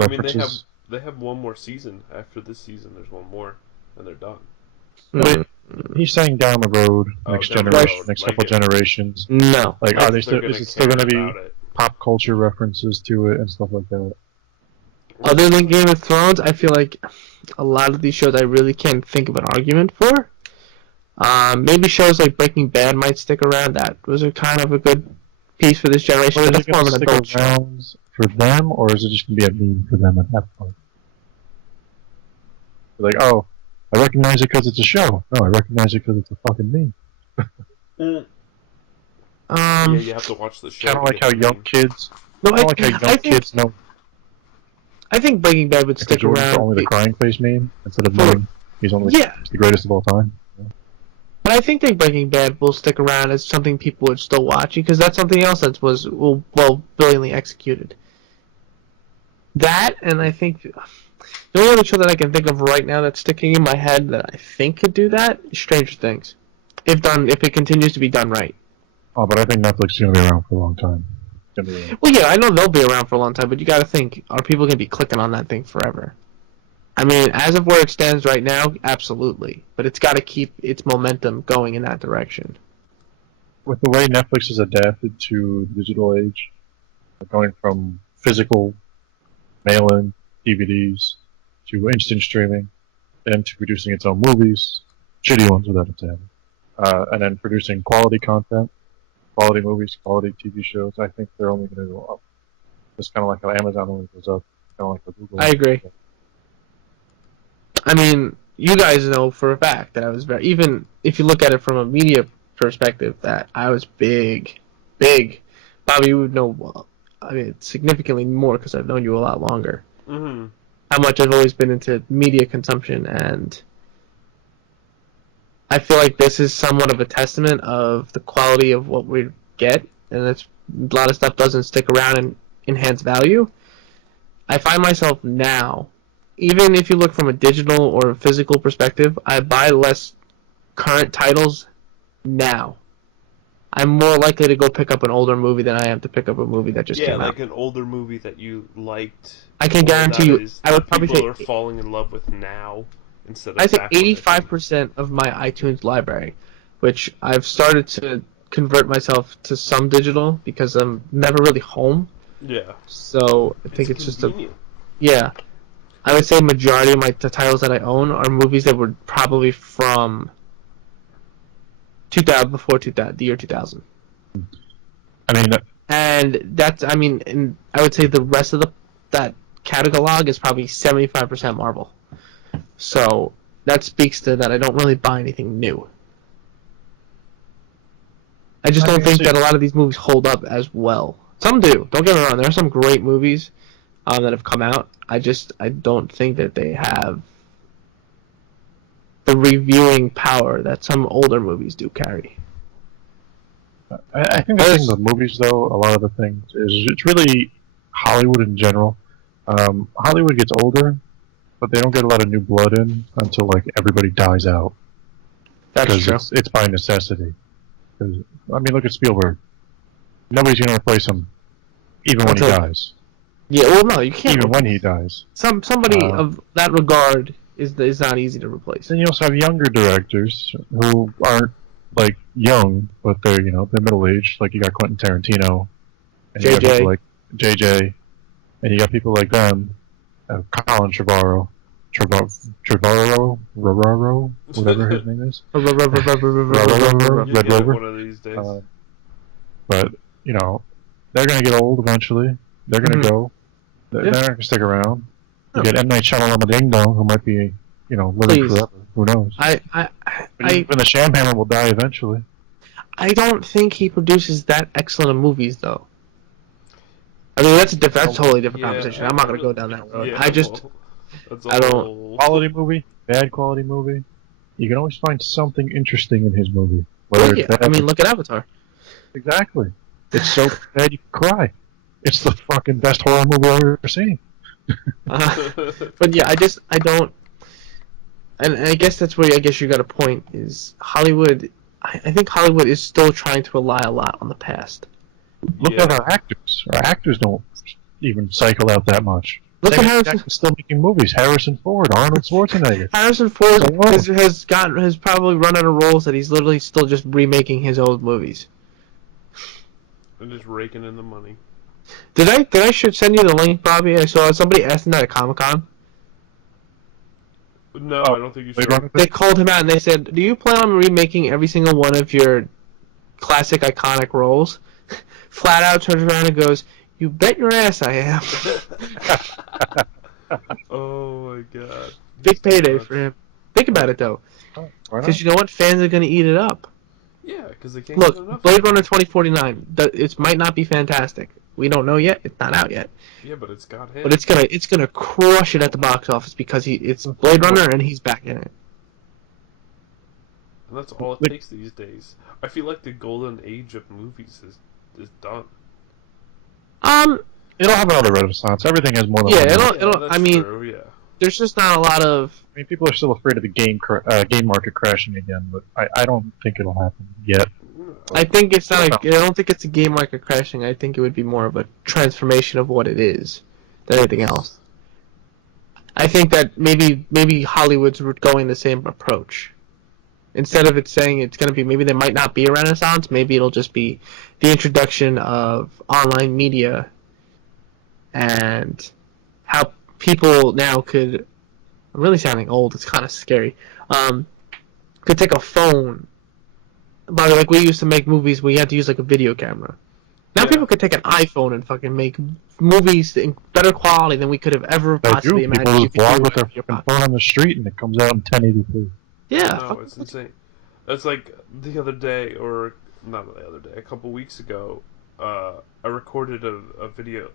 they have one more season. After this season, there's one more, and they're done. But he's saying down the road, next couple generations. No. Like, is it still going to be pop culture references to it and stuff like that? Other than Game of Thrones, I feel like a lot of these shows I really can't think of an argument for. Maybe shows like Breaking Bad might stick around. That was a kind of a good piece for this generation. Well, is it going to stick around for them, or is it just going to be a meme for them at that point? Like, oh, I recognize it because it's a show. No, I recognize it because it's a fucking meme. Yeah, you have to watch the show. Kind of like how young kids. Kids know. I think Breaking Bad would stick around. Only the crying face meme instead of knowing he's only the greatest of all time. Yeah. But I think that Breaking Bad will stick around as something people would still watch because that's something else that was brilliantly executed. That, and I think the only other show that I can think of right now that's sticking in my head that I think could do that is Stranger Things, if it continues to be done right. Oh, but I think Netflix is going to be around for a long time. Well, yeah, I know they'll be around for a long time, but you got to think: are people going to be clicking on that thing forever? I mean, as of where it stands right now, absolutely, but it's got to keep its momentum going in that direction. With the way Netflix has adapted to the digital age, going from physical mail-in DVDs to instant streaming, then to producing its own movies, shitty ones without a tab, and then producing quality content. Quality movies, quality TV shows, I think they're only going to go up. Just kind of like how Amazon only goes up, kind of like how Google. I agree. I mean, you guys know for a fact that I was even if you look at it from a media perspective, that I was big. Bobby, you would know, I mean, significantly more because I've known you a lot longer. Mm-hmm. how much I've always been into media consumption, and I feel like this is somewhat of a testament of the quality of what we get, and that's a lot of stuff doesn't stick around and enhance value. I find myself now, even if you look from a digital or a physical perspective, I buy less current titles now. I'm more likely to go pick up an older movie than I am to pick up a movie that just came out. Yeah, like an older movie that you liked. I can guarantee you, I would probably people say are falling in love with now instead of. I think back when 85% of my iTunes library, which I've started to convert myself to some digital because I'm never really home. Yeah. So I think it's just convenient. yeah. I would say majority of the titles that I own are movies that were probably from 2000 before 2000, the year 2000. I mean, and that's and I would say the rest of that catalog is probably 75% Marvel. So that speaks to that I don't really buy anything new. I just don't think that a lot of these movies hold up as well. Some do. Don't get me wrong. There are some great movies that have come out. I don't think that they have the reviewing power that some older movies do carry. I think the thing with movies, though, a lot of the things is it's really Hollywood in general. Hollywood gets older, but they don't get a lot of new blood in until like everybody dies out. That's true. It's by necessity. I mean, look at Spielberg. Nobody's going to replace him, even when he dies. Yeah, well, no, you can't. Even when he dies. Somebody of that regard is not easy to replace. Then you also have younger directors who aren't like young, but they're they're middle aged. Like you got Quentin Tarantino, and you got people like JJ, and you got people like them, Colin Trevorrow, whatever his name is. Red Rover. One of these days. But they're gonna get old eventually. They're gonna go. They're not gonna stick around. You get M. Night Shyamalan Ding Dong, who might be living forever. Who knows? Even the Shamhammer will die eventually. I don't think he produces that excellent of movies, though. I mean, that's a totally different conversation. I'm not going to go down that road. Yeah, I don't. Quality movie, bad quality movie. You can always find something interesting in his movie. Whether it's bad, I mean, look at Avatar. Exactly. It's so bad you can cry. It's the fucking best horror movie I've ever seen. But yeah, I don't. And I guess that's where you got a point, is Hollywood. I think Hollywood is still trying to rely a lot on the past. Look at our actors. Our actors don't even cycle out that much. Look at Harrison. Still making movies. Harrison Ford, Arnold Schwarzenegger. Harrison Ford has probably run out of roles that he's literally still just remaking his old movies. And just raking in the money. Did I should send you the link, Bobby? I saw somebody asked him that at Comic-Con. No, I don't think you should. They called him out and they said, "Do you plan on remaking every single one of your classic iconic roles?" Flat out turns around and goes, "You bet your ass I am." Oh my god. Big payday for him. Think about it though, because you know what? Fans are going to eat it up. Yeah, because they can't get enough. Look, Blade Runner 2049. It might not be fantastic. We don't know yet. It's not out yet. Yeah, but it's got him. But it's gonna crush it at the box office because it's Blade Runner and he's back in it. And that's all it takes these days. I feel like the golden age of movies is done. It'll have another renaissance. Everything has more than one. It'll. I mean, true, yeah. There's just not a lot of. I mean, people are still afraid of the game market crashing again, but I don't think it'll happen yet. I think it's not. I don't think it's a game market crashing. I think it would be more of a transformation of what it is than anything else. I think that maybe Hollywood's going the same approach. Instead of it saying it's going to be, maybe there might not be a renaissance. Maybe it'll just be the introduction of online media and how people now could. I'm really sounding old. It's kind of scary. Could take a phone. But like we used to make movies where you had to use like a video camera. Now people could take an iPhone and fucking make movies in better quality than we could have ever possibly imagined. People just vlog with their fucking phone on the street and it comes out in 1080p. Yeah. No, it's insane. That's like the other day, or not the other day, a couple weeks ago, I recorded a video.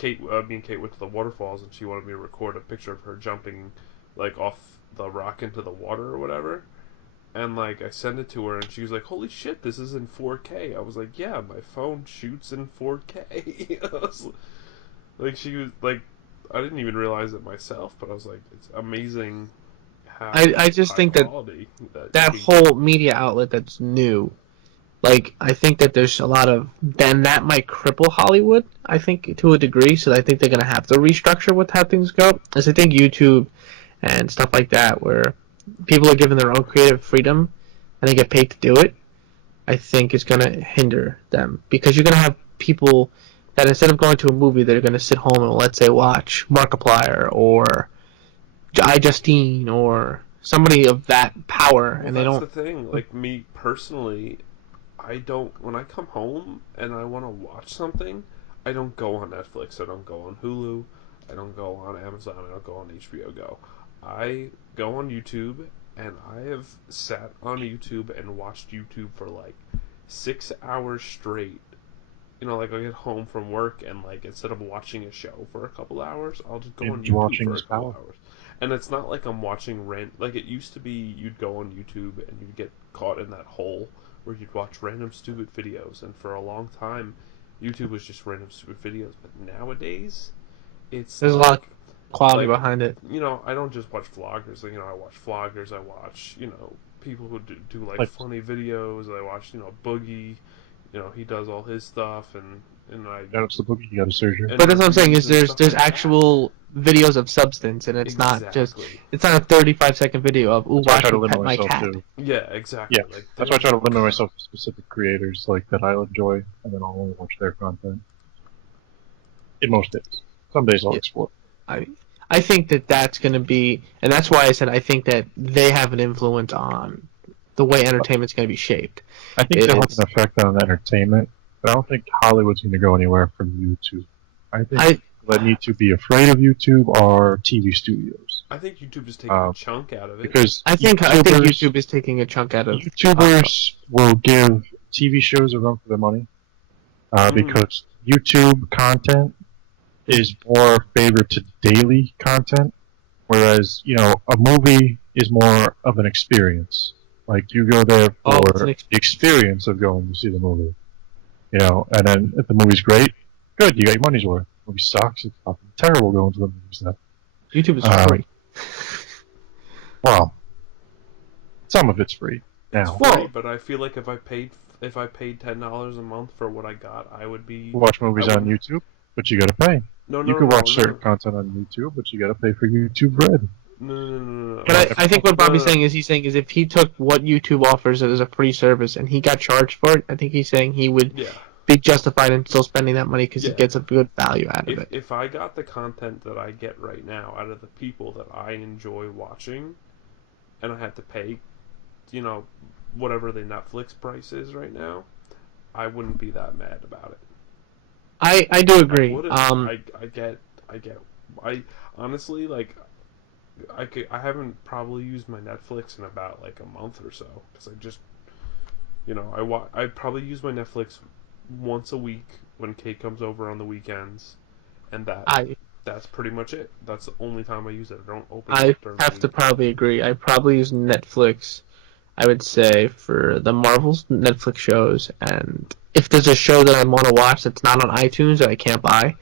me and Kate went to the waterfalls, and she wanted me to record a picture of her jumping, like, off the rock into the water or whatever. And, like, I sent it to her, and she was like, holy shit, this is in 4K. I was like, yeah, my phone shoots in 4K. Like, she was, like, I didn't even realize it myself, but I was like, it's amazing how I just think that whole media outlet that's new, like, I think that there's a lot of, then that might cripple Hollywood, I think, to a degree, so I think they're going to have to restructure with how things go. As I think YouTube and stuff like that, where people are given their own creative freedom and they get paid to do it, I think is going to hinder them. Because you're going to have people that instead of going to a movie, they're going to sit home and, let's say, watch Markiplier or iJustine or somebody of that power. Well, and they don't. That's the thing. Like, me personally, I don't, when I come home and I want to watch something, I don't go on Netflix, I don't go on Hulu, I don't go on Amazon, I don't go on HBO Go. I go on YouTube, and I have sat on YouTube and watched YouTube for like 6 hours straight. You know, like, I get home from work, and like, instead of watching a show for a couple hours, I'll just go on YouTube for a couple hours. And it's not like I'm watching like it used to be. You'd go on YouTube and you'd get caught in that hole where you'd watch random stupid videos, and for a long time, YouTube was just random stupid videos. But nowadays, there's a lot of quality behind it. You know, I don't just watch vloggers. Like, you know, I watch vloggers. I watch, you know, people who do like funny videos. I watch, you know, Boogie. You know, he does all his stuff, and I. Yeah, it's the Boogie. You got to search it. But that's what I'm saying is there's actual videos of substance, and it's not just it's not a 35-second video of watch me pet my cat. Yeah, exactly. Yeah, like, that's why I try to limit myself to specific creators like that I'll enjoy, and then I'll only watch their content. In most days, some days I'll explore. I think that that's going to be, and that's why I said I think that they have an influence on the way entertainment's going to be shaped. I think they'll have an effect on entertainment, but I don't think Hollywood's going to go anywhere from YouTube. I think that need to be afraid of YouTube are TV studios. I think YouTube is taking a chunk out of it. Because I think YouTube is taking a chunk out of it. YouTubers will give TV shows a run for their money because YouTube content is more favored to daily content, whereas, you know, a movie is more of an experience. Like, you go there for the experience of going to see the movie. You know, and then if the movie's great, good, you got your money's worth. If the movie sucks, it's fucking terrible going to the movies now. YouTube is free. Well, some of it's free now. It's free, but I feel like if I paid $10 a month for what I got, I would be... Watch movies on YouTube, but you gotta pay. You can watch certain content on YouTube, but you gotta pay for YouTube Red. No. But I think what Bobby's saying is if he took what YouTube offers as a free service and he got charged for it, I think he's saying he would be justified in still spending that money because he gets a good value out of it. If I got the content that I get right now out of the people that I enjoy watching, and I had to pay, you know, whatever the Netflix price is right now, I wouldn't be that mad about it. I do agree. I honestly, like, I haven't probably used my Netflix in about like a month or so, because I just, you know, I probably use my Netflix once a week when Kate comes over on the weekends, and that's pretty much it. That's the only time I use it. I don't open it. I have to probably agree. I probably use Netflix, I would say, for the Marvel's Netflix shows, and if there's a show that I want to watch that's not on iTunes that I can't buy,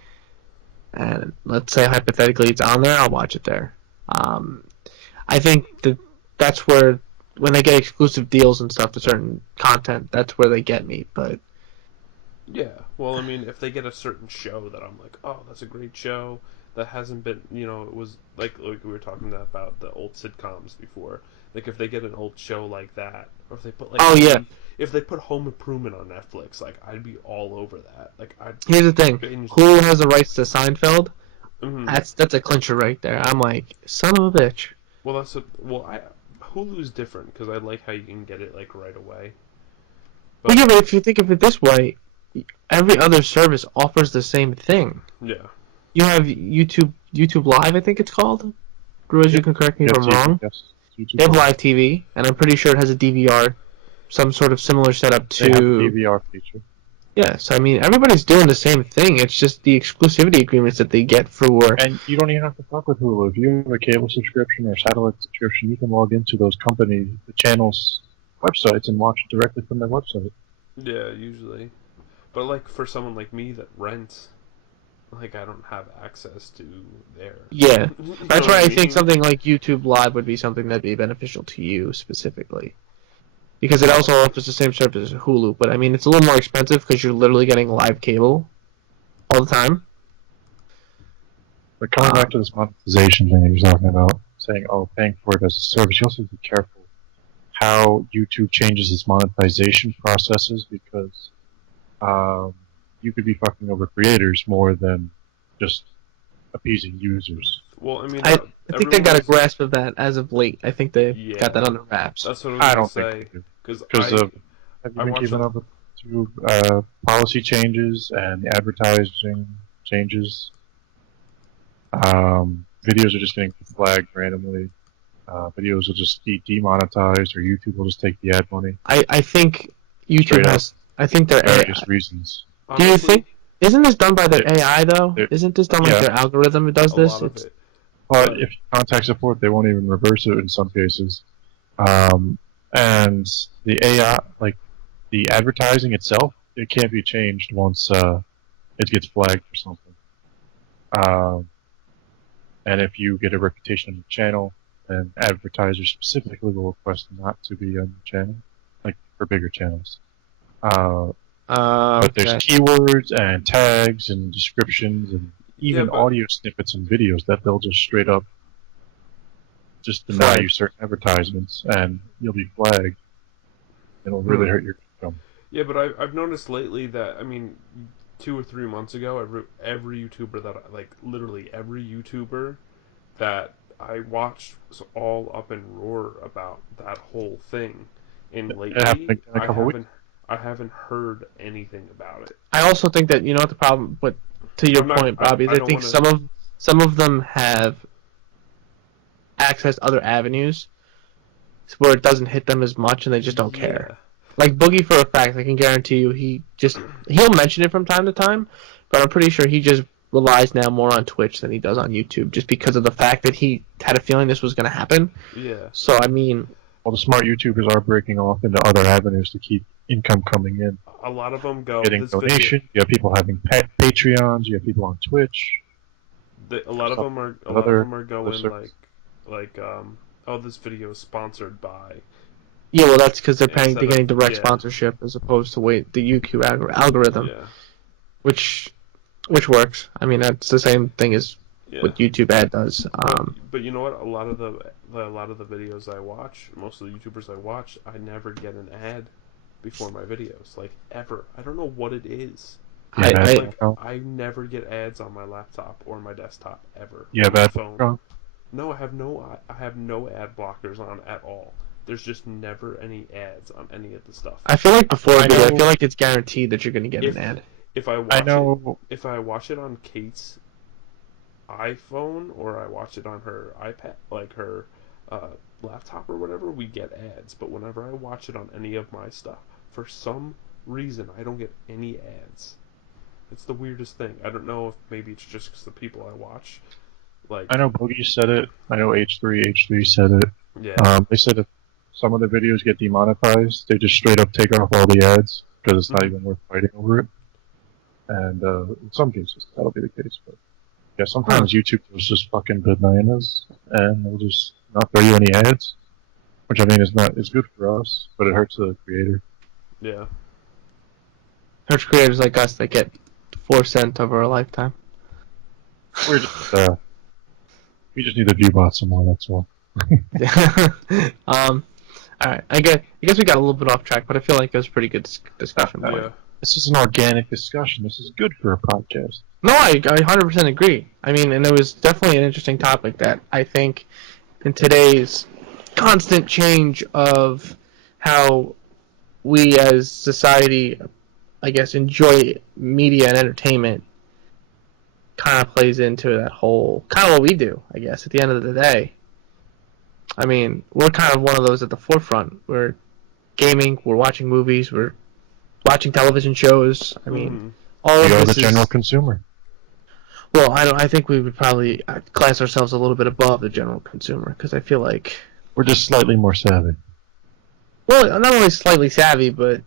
and let's say hypothetically it's on there, I'll watch it there. I think that's where, when they get exclusive deals and stuff to certain content, that's where they get me, but... Yeah, well, I mean, if they get a certain show that I'm like, oh, that's a great show, that hasn't been, you know, it was, like we were talking about the old sitcoms before, like, if they get an old show like that, or if they put, like, if they put Home Improvement on Netflix, like, I'd be all over that. Like, here's the thing, Hulu has the rights to Seinfeld. Mm-hmm. That's a clincher right there. I'm like, son of a bitch. Well, Hulu's different because I like how you can get it like right away. But if you think of it this way, every other service offers the same thing. Yeah. You have YouTube Live, I think it's called. Rose, you can correct me if I'm wrong. Yes. They have live TV, and I'm pretty sure it has a DVR, some sort of similar setup to. They have a DVR feature. Yeah, so I mean, everybody's doing the same thing. It's just the exclusivity agreements that they get for. And you don't even have to fuck with Hulu. If you have a cable subscription or satellite subscription, you can log into those the channels' websites and watch it directly from their website. Yeah, usually. But like for someone like me that rents, like I don't have access to their. Yeah, that's why I mean? think something like YouTube Live would be something that'd be beneficial to you specifically. Because it also offers the same service as Hulu, but I mean, it's a little more expensive because you're literally getting live cable all the time. But coming back to this monetization thing that you're talking about, saying, oh, paying for it as a service, you also have to be careful how YouTube changes its monetization processes because you could be fucking over creators more than just appeasing users. Well, I mean, I think they got a grasp of that as of late. I think they got that under wraps. That's what I was going to say. Because have you been keeping up to policy changes and advertising changes? Videos are just getting flagged randomly. Videos will just be demonetized, or YouTube will just take the ad money. I think YouTube has. I think they're various reasons. Do you think? Isn't this done by their AI though? Isn't this done like their algorithm that does this? But if you contact support, they won't even reverse it in some cases. And the AI, like the advertising itself, it can't be changed once it gets flagged or something. And if you get a reputation on the channel, then advertisers specifically will request not to be on the channel, like for bigger channels. But there's keywords and tags and descriptions and even audio snippets and videos that they'll just straight up just deny you certain advertisements, and you'll be flagged. It'll really hurt your income. Yeah, but I've noticed lately that, I mean, 2 or 3 months ago, every YouTuber that literally every YouTuber that I watched was all up in roar about that whole thing. And lately, I haven't heard anything about it. I also think that, you know what the problem, but to your point, Bobby, I think some of them have accessed other avenues where it doesn't hit them as much and they just don't care. Like Boogie, for a fact, I can guarantee you he'll mention it from time to time, but I'm pretty sure he just relies now more on Twitch than he does on YouTube just because of the fact that he had a feeling this was going to happen. Yeah. So, I mean... Well, the smart YouTubers are breaking off into other avenues to keep income coming in. A lot of them go... Getting donations, you have people having Patreons, you have people on Twitch. A lot of them are going oh, this video is sponsored by... Yeah, well, that's because they're getting direct sponsorship as opposed to the UQ algorithm, which works. I mean, that's the same thing as what YouTube ad does. But you know what? A lot of the videos I watch, most of the YouTubers I watch, I never get an ad before my videos, like ever. I don't know what it is. I never get ads on my laptop or my desktop ever. You have ad phone. No, I have no ad blockers on at all. There's just never any ads on any of the stuff. I feel like I feel like it's guaranteed that you're going to get an ad. If I watch it on Kate's iPhone or I watch it on her iPad, like her laptop or whatever, we get ads. But whenever I watch it on any of my stuff, for some reason, I don't get any ads. It's the weirdest thing. I don't know if maybe it's just because the people I watch, I know Boogie said it. I know H3 said it. Yeah. They said if some of the videos get demonetized, they just straight up take off all the ads because it's not even worth fighting over it. And in some cases, that'll be the case. But yeah, sometimes YouTube is just fucking bananas, and they'll just not throw you any ads. Which I mean it's good for us, but it hurts the creator. Yeah. Hurts creators like us that get 4 cents over a lifetime. We're just we just need to view bot some more. That's all. All right. I guess we got a little bit off track, but I feel like it was a pretty good discussion. Yeah. This is an organic discussion. This is good for a podcast. No, I 100% agree. I mean, and it was definitely an interesting topic that I think in today's constant change of how we as society, I guess, enjoy media and entertainment kind of plays into that whole, kind of what we do, I guess, at the end of the day. I mean, we're kind of one of those at the forefront. We're gaming, we're watching movies, we're watching television shows. I mean, all of We are this the general consumer. Well, I think we would probably class ourselves a little bit above the general consumer because I feel like We're just slightly more savvy. well, not only slightly savvy, but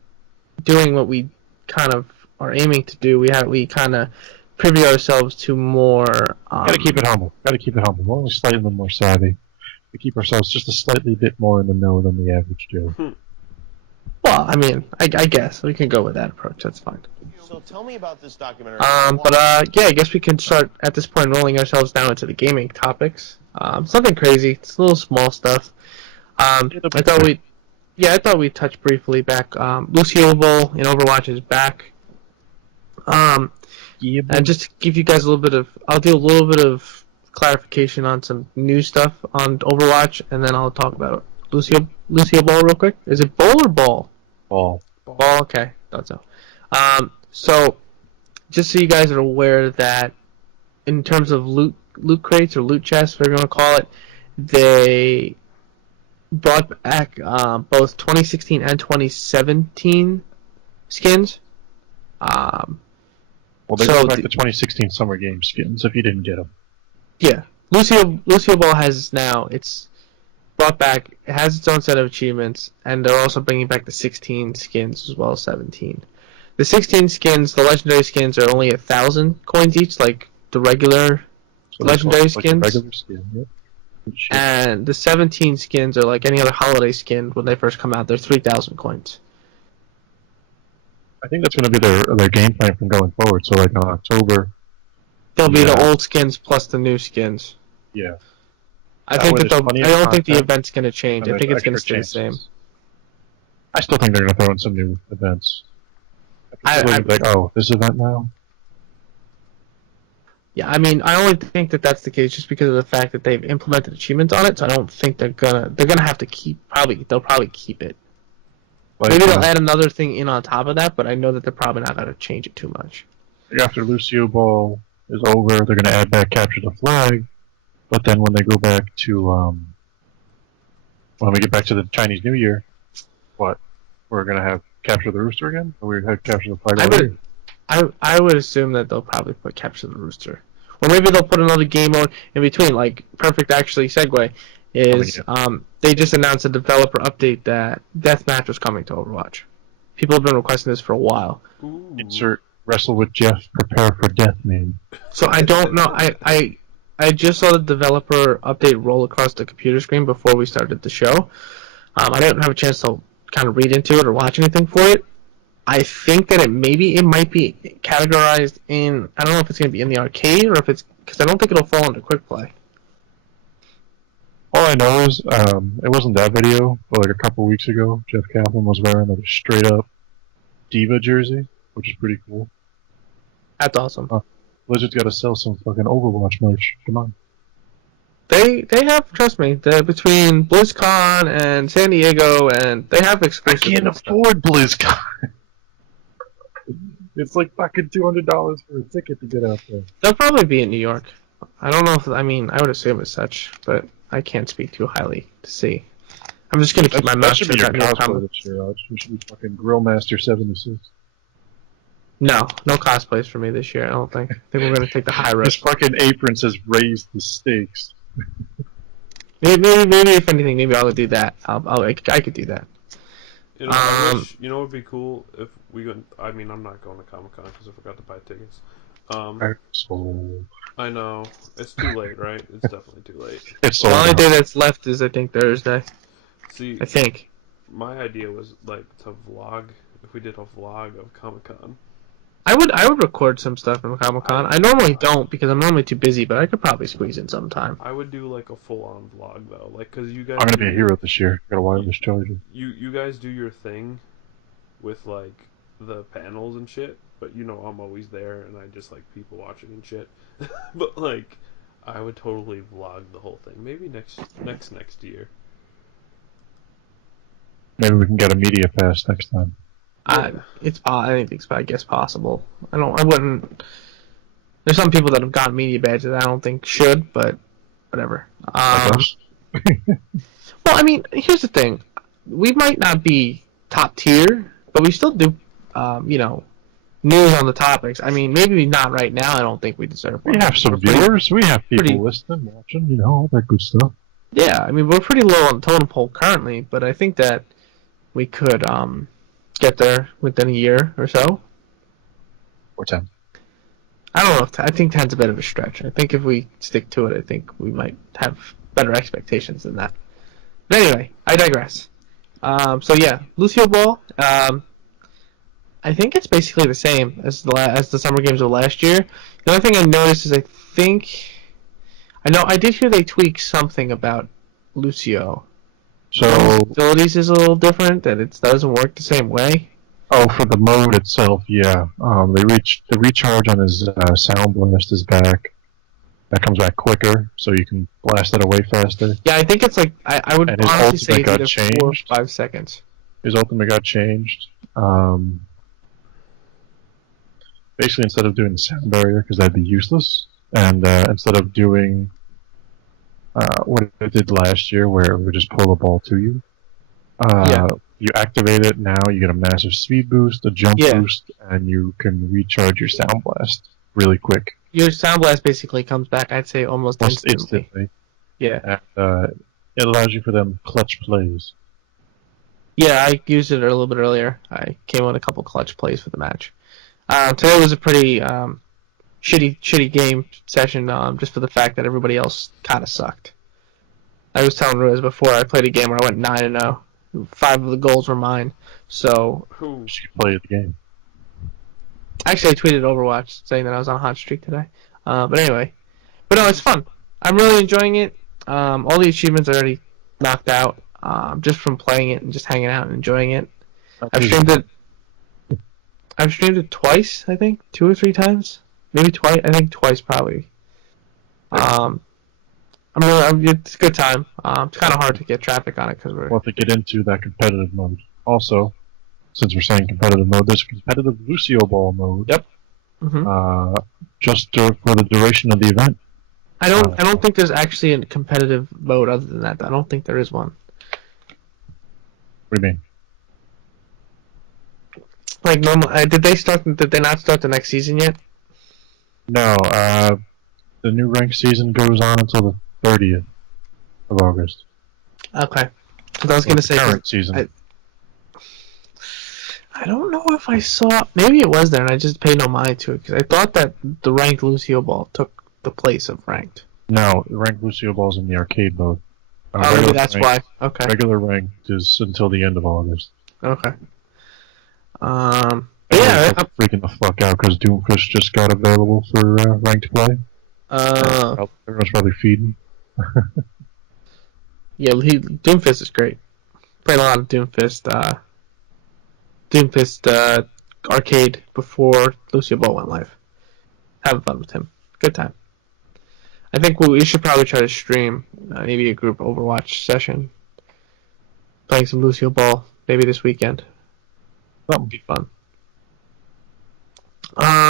doing what we kind of are aiming to do. We kind of privy ourselves to more. Gotta keep it humble. We're only slightly more savvy. We keep ourselves just a slightly bit more in the know than the average Joe. Well, I mean, I guess we can go with that approach. That's fine. So tell me about this documentary. Yeah, I guess we can start at this point rolling ourselves down into the gaming topics. Something crazy. It's a little small stuff. I thought we'd touch briefly back. Lucioball in Overwatch is back. And just to give you guys I'll do a little bit of clarification on some new stuff on Overwatch, and then I'll talk about Lucioball real quick. Is it bowl or ball? Ball. Ball, okay. Thought so. So, just so you guys are aware that in terms of loot crates or loot chests, whatever you want to call it, they brought back both 2016 and 2017 skins. Well, they brought back the 2016 Summer Games skins if you didn't get them. Yeah. Lucioball has now, it's brought back, it has its own set of achievements, and they're also bringing back the 16 skins as well as 17. The 16 skins, the legendary skins, are only 1,000 coins each, like the regular legendary skins. Like regular skin, yep. And the 17 skins are like any other holiday skin when they first come out. They're 3,000 coins. I think that's going to be their game plan from going forward. So, like in October, They'll be the old skins plus the new skins. Yeah. I don't think the event's going to change. I think it's going to stay the same. I still think they're going to throw in some new events. I'm like, oh, this event now? Yeah, I mean, I only think that that's the case just because of the fact that they've implemented achievements on it. So I don't think they're gonna have to keep. They'll probably keep it. Like, maybe they'll add another thing in on top of that, but I know that they're probably not gonna change it too much. After Lucioball is over, they're gonna add back Capture the Flag, but then when they go back to when we get back to the Chinese New Year, what? We're gonna have Capture the Rooster again, or we had Capture the Flag already? I would assume that they'll probably put Capture the Rooster. Or maybe they'll put another game mode in between. Like, perfect actually segue is they just announced a developer update that Deathmatch was coming to Overwatch. People have been requesting this for a while. Ooh. Insert Wrestle with Jeff, prepare for death name. So I don't know. I just saw the developer update roll across the computer screen before we started the show. I didn't have a chance to kind of read into it or watch anything for it. I think that it might be categorized in, I don't know if it's going to be in the arcade or if it's, because I don't think it'll fall into quick play. All I know is, it wasn't that video, but like a couple weeks ago, Jeff Kaplan was wearing a straight up Diva jersey, which is pretty cool. That's awesome. Blizzard's got to sell some fucking Overwatch merch. Come on. They have, trust me, between BlizzCon and San Diego, and they have exclusive. I can't afford BlizzCon. It's like fucking $200 for a ticket to get out there. They'll probably be in New York. I don't know if, I would assume as such, but I can't speak too highly to see. I'm just going to keep my mouth shut. That should be your cosplay this year, Alex. You should be fucking Grillmaster 76. No cosplays for me this year, I don't think. I think we're going to take the high risk. This fucking apron says raise the stakes. Maybe if anything, maybe I'll do that. I could do that. You know, you know what would be cool if we went. I mean, I'm not going to Comic-Con because I forgot to buy tickets. I know it's too late, right? It's definitely too late. The only day that's left is I think Thursday. See, I think my idea was like to vlog. If we did a vlog of Comic-Con. I would record some stuff from Comic-Con. I normally don't because I'm normally too busy, but I could probably squeeze in sometime. I would do like a full-on vlog though, like because you guys. I'm gonna be a hero this year. Got a wireless charger. You guys do your thing, with like the panels and shit, but you know I'm always there and I just like people watching and shit. But like, I would totally vlog the whole thing. Maybe next year. Maybe we can get a media pass next time. Anything's, I guess, possible. I wouldn't. There's some people that have gotten media badges that I don't think should, but whatever. Well, I mean, here's the thing: we might not be top tier, but we still do news on the topics. I mean, maybe not right now. I don't think we deserve one. We have some viewers. We have people listening, watching, all that good stuff. Yeah, I mean, we're pretty low on the totem pole currently, but I think that we could get there within a year or so. Or 10. I don't know. I think 10's a bit of a stretch. I think if we stick to it, I think we might have better expectations than that. But anyway, I digress. So yeah, Lucioball. I think it's basically the same as the summer games of last year. The only thing I noticed is I did hear they tweaked something about Lucio. So abilities is a little different, that it doesn't work the same way. Oh, for the mode itself, yeah. The recharge on his sound blast is back. That comes back quicker, so you can blast it away faster. Yeah, I think it's like I would honestly say it's either 4 or 5 seconds. His ultimate got changed. Basically, instead of doing the sound barrier, because that'd be useless, and instead of doing what it did last year, where it would just pull the ball to you, you activate it now, you get a massive speed boost, a jump boost, and you can recharge your sound blast really quick. Your sound blast basically comes back, I'd say, almost instantly. Yeah. And it allows you for them clutch plays. Yeah, I used it a little bit earlier. I came on a couple clutch plays for the match. Today was a pretty shitty game session, just for the fact that everybody else kind of sucked. I was telling Ruiz before, I played a game where I went 9-0. 5 of the goals were mine. So she played the game. Actually, I tweeted Overwatch saying that I was on a hot streak today. But anyway, no, it's fun. I'm really enjoying it. All the achievements are already knocked out, just from playing it and just hanging out and enjoying it. I've streamed it twice, I think, 2 or 3 times, maybe twice. I think twice probably. It's a good time. It's kind of hard to get traffic on it because we're. We'll have to get into that competitive mode. Also, since we're saying competitive mode, there's a competitive Lucioball mode. Yep. Mm-hmm. Just for the duration of the event. I don't think there's actually a competitive mode other than that. I don't think there is one. What do you mean? Like normal? Did they not start the next season yet? No. The new ranked season goes on until the 30th of August. Okay. Because I was going to say current season. I don't know if I saw. Maybe it was there, and I just paid no mind to it because I thought that the ranked Lucioball took the place of ranked. No, ranked Lucioball's in the arcade mode. Maybe that's why. Okay. Regular ranked is until the end of August. Okay. I'm freaking the fuck out because Doomfish just got available for ranked play. Everyone's probably feeding. Yeah, Doomfist is great. Played a lot of Doomfist. Doomfist arcade before Lucioball went live. Having fun with him. Good time. I think we should probably try to stream maybe a group Overwatch session. Playing some Lucioball maybe this weekend. That would be fun.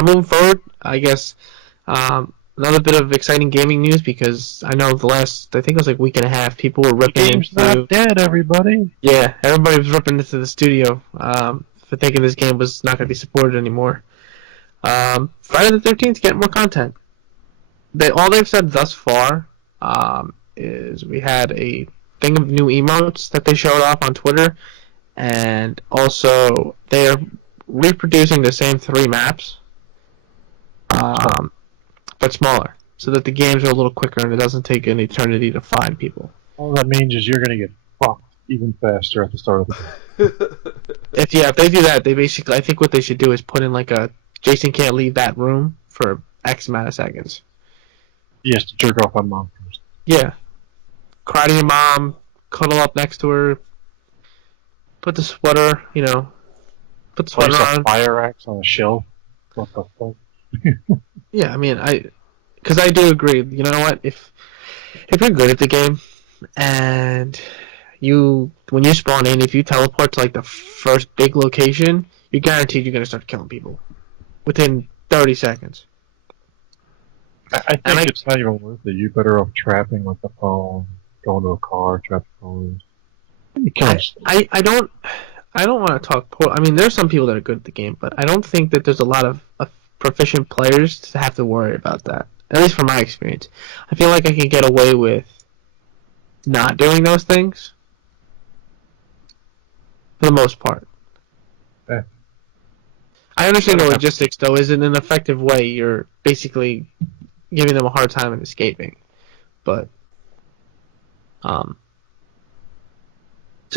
Moving forward, I guess another bit of exciting gaming news because I know I think it was like week and a half, people were ripping into... The game's not dead, everybody. Yeah, everybody was ripping into the studio for thinking this game was not going to be supported anymore. Friday the 13th, get more content. All they've said thus far is we had a thing of new emotes that they showed off on Twitter, and also they are reproducing the same 3 maps, but smaller, so that the games are a little quicker and it doesn't take an eternity to find people. All that means is you're going to get fucked even faster at the start of the game. If they do that, they basically, I think what they should do is put in like a Jason can't leave that room for X amount of seconds. He has to jerk off on mom first. Yeah. Cry to your mom, cuddle up next to her, put the sweater, put the sweater on. A fire axe on a shelf. What the fuck? Yeah, I mean, because I do agree. You know what? If you're good at the game, and when you spawn in, if you teleport to like the first big location, you're guaranteed you're gonna start killing people within 30 seconds. I think it's not even worth it. You're better off trapping with the phone, going to a car, trap the phone. I don't want to talk. I mean, there's some people that are good at the game, but I don't think that there's a lot of proficient players to have to worry about that. At least from my experience, I feel like I can get away with not doing those things for the most part. Yeah. I understand the logistics, though. Is in an effective way, you're basically giving them a hard time and escaping. But, so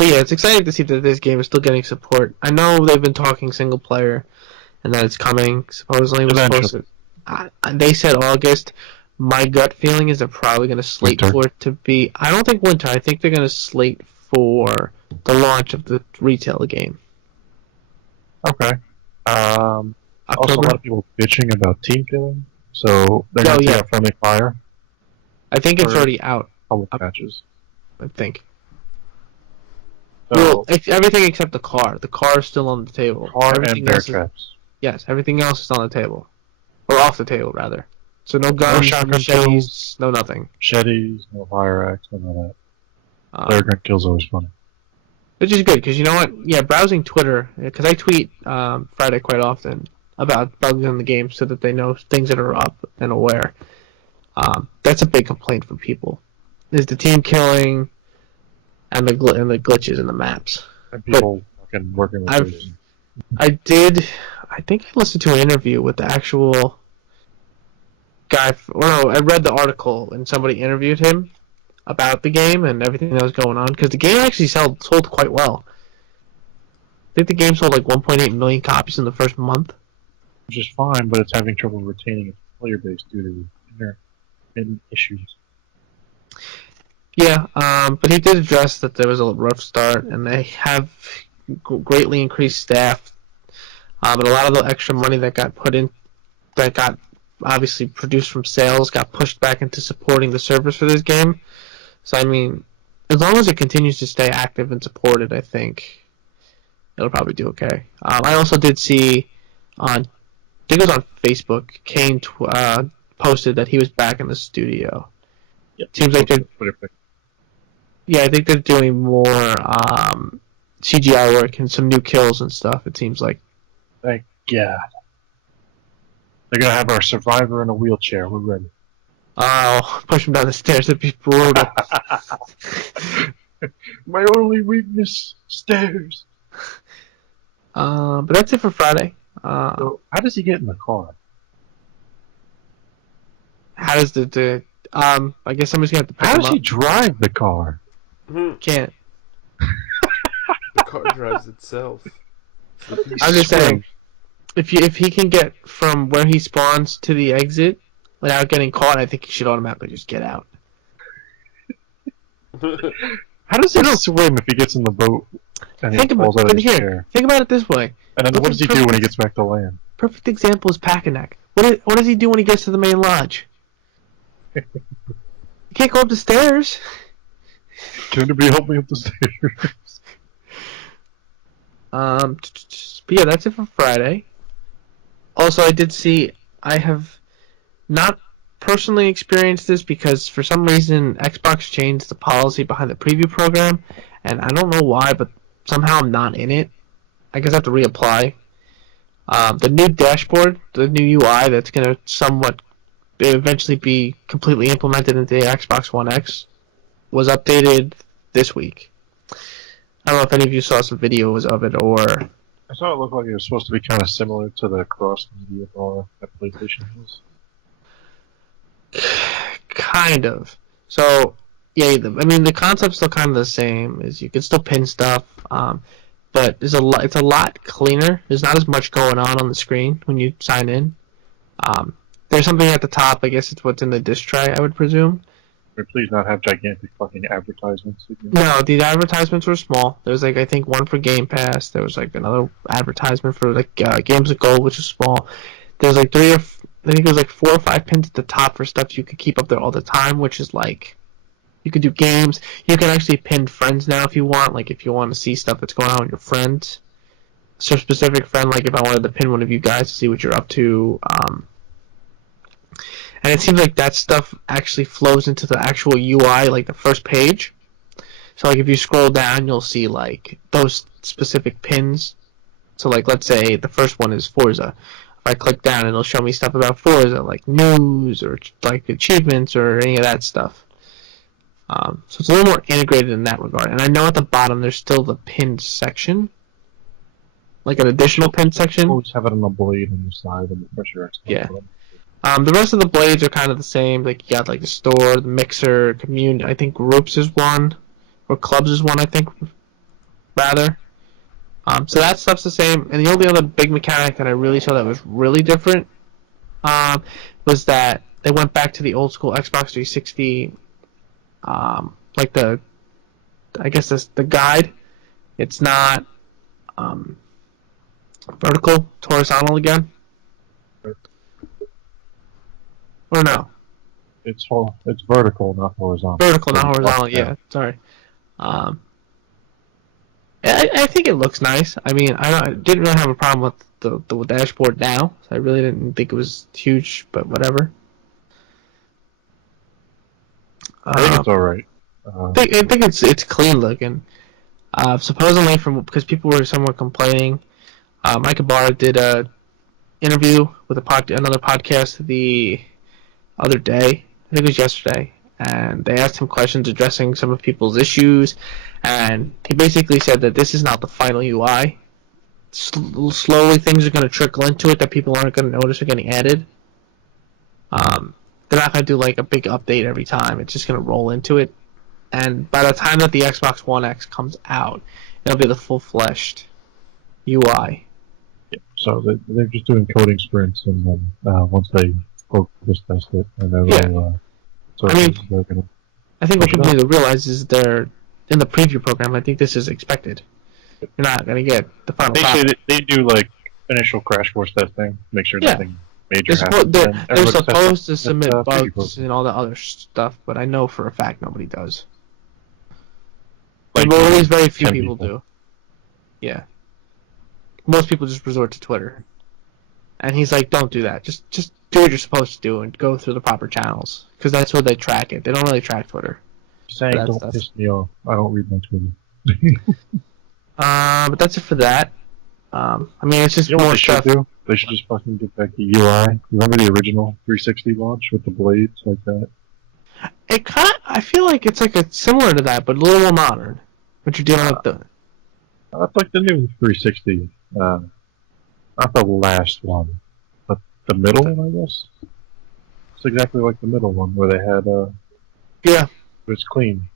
yeah, it's exciting to see that this game is still getting support. I know they've been talking single player, and that it's coming. Supposedly, it was supposed to. They said August. My gut feeling is they're probably going to slate winter. for it to be. I don't think winter. I think they're going to slate for the launch of the retail game. Okay. Also, a lot of people bitching about team killing, so they're going to take out friendly fire. I think it's already out. Public matches. I think. So, Well, everything except the car. The car is still on the table. car Everything and bear else traps. Yes, everything else is on the table. Or off the table, rather. So no guns, no shotgun machetes, no nothing. Machetes, no fire axe, none of that. Flare gun kill's always funny. Which is good, because you know what? Yeah, browsing Twitter, because I tweet Friday quite often about bugs in the game so that they know things that are up and aware. That's a big complaint from people. Is the team killing and the glitches in the maps. And people fucking working with those. I think I listened to an interview with the actual guy. I read the article and somebody interviewed him about the game and everything that was going on, because the game actually sold quite well. I think the game sold like 1.8 million copies in the first month. Which is fine, but it's having trouble retaining its player base due to intermittent issues. Yeah, but he did address that there was a rough start, and they have greatly increased staff. But a lot of the extra money that got put in, that got obviously produced from sales, got pushed back into supporting the servers for this game. So, I mean, as long as it continues to stay active and supported, I think it'll probably do okay. I also did see I think it was on Facebook, Kane posted that he was back in the studio. Yep. Seems like I think they're doing more CGI work and some new kills and stuff, it seems like. Thank God. They're going to have our survivor in a wheelchair. We're ready. Oh, push him down the stairs. That'd be brutal. My only weakness, stairs. But that's it for Friday. So how does he get in the car? How does I guess somebody's going to have to pick him up. How does he drive the car? Can't. The car drives itself. I'm just saying, if he can get from where he spawns to the exit without getting caught, I think he should automatically just get out. How does he swim if he gets in the boat and he falls out of his chair? Think about it this way. And then what does he do when he gets back to land? Perfect example is Packanek. What does he do when he gets to the main lodge? He can't go up the stairs. Can anybody help me up the stairs? But yeah, that's it for Friday. Also, I have not personally experienced this because for some reason Xbox changed the policy behind the preview program, and I don't know why, but somehow I'm not in it. I guess I have to reapply. The new dashboard, the new UI that's going to somewhat eventually be completely implemented into the Xbox One X was updated this week. I don't know if any of you saw some videos of it or... I thought it looked like it was supposed to be kind of similar to the cross-media bar that PlayStation is. Kind of. So, yeah, the concept's still kind of the same. Is you can still pin stuff, but it's a lot cleaner. There's not as much going on the screen when you sign in. There's something at the top. I guess it's what's in the disc tray, I would presume. Please not have gigantic fucking advertisements. No, the advertisements were small. There was I think one for Game Pass. There was another advertisement for Games of Gold, which is small. There's I think it was 4 or 5 pins at the top for stuff you could keep up there all the time, which is you could do games. You can actually pin friends now if you want. If you want to see stuff that's going on with your friends. So a specific friend, if I wanted to pin one of you guys to see what you're up to. And it seems like that stuff actually flows into the actual UI, the first page. So if you scroll down, you'll see those specific pins. So, like, let's say the first one is Forza. If I click down, it'll show me stuff about Forza, like news or like achievements or any of that stuff. So it's a little more integrated in that regard. And I know at the bottom there's still the pinned section, like an additional pinned section. Always have it on the blade on the side and the pressure. Yeah. The rest of the blades are kind of the same. Like, you got like the store, the mixer, community. I think groups is one, or clubs is one. I think, rather. So that stuff's the same. And the only other big mechanic that I really saw that was really different was that they went back to the old school Xbox 360, like the guide. It's not vertical, it's horizontal again. Or no? It's vertical, not horizontal. Vertical, not horizontal. Yeah, sorry. I think it looks nice. I mean, I didn't really have a problem with the dashboard now. So I really didn't think it was huge, but whatever. I think it's all right. I think it's clean looking. Supposedly, because people were somewhat complaining, Mike Ibarra did a interview with another podcast the other day. I think it was yesterday, and they asked him questions addressing some of people's issues, and he basically said that this is not the final UI. Slowly, things are going to trickle into it that people aren't going to notice are getting added. They're not going to do like a big update every time. It's just going to roll into it, and by the time that the Xbox One X comes out, it'll be the full-fleshed UI. Yeah, so they're just doing coding sprints, and then once they focus test it, and then I think what people need to realize is they're in the preview program. I think this is expected. You're not going to get the final product. They do like initial crash course testing, make sure nothing major happens. They're supposed to submit bugs and all the other stuff, but I know for a fact nobody does. Like, at least very few people do. Yeah. Most people just resort to Twitter. And he's like, don't do that. Just do what you're supposed to do and go through the proper channels. Because that's where they track it. They don't really track Twitter. Saying don't piss me off. I don't read my Twitter. But that's it for that. I mean, it's just more stuff. They should just fucking get back the UI. You remember the original 360 launch with the blades like that? I feel like it's like similar to that, but a little more modern. But you're dealing with the... That's like the new 360. Not the last one, but the middle one, I guess. It's exactly like the middle one where they had yeah. It was clean.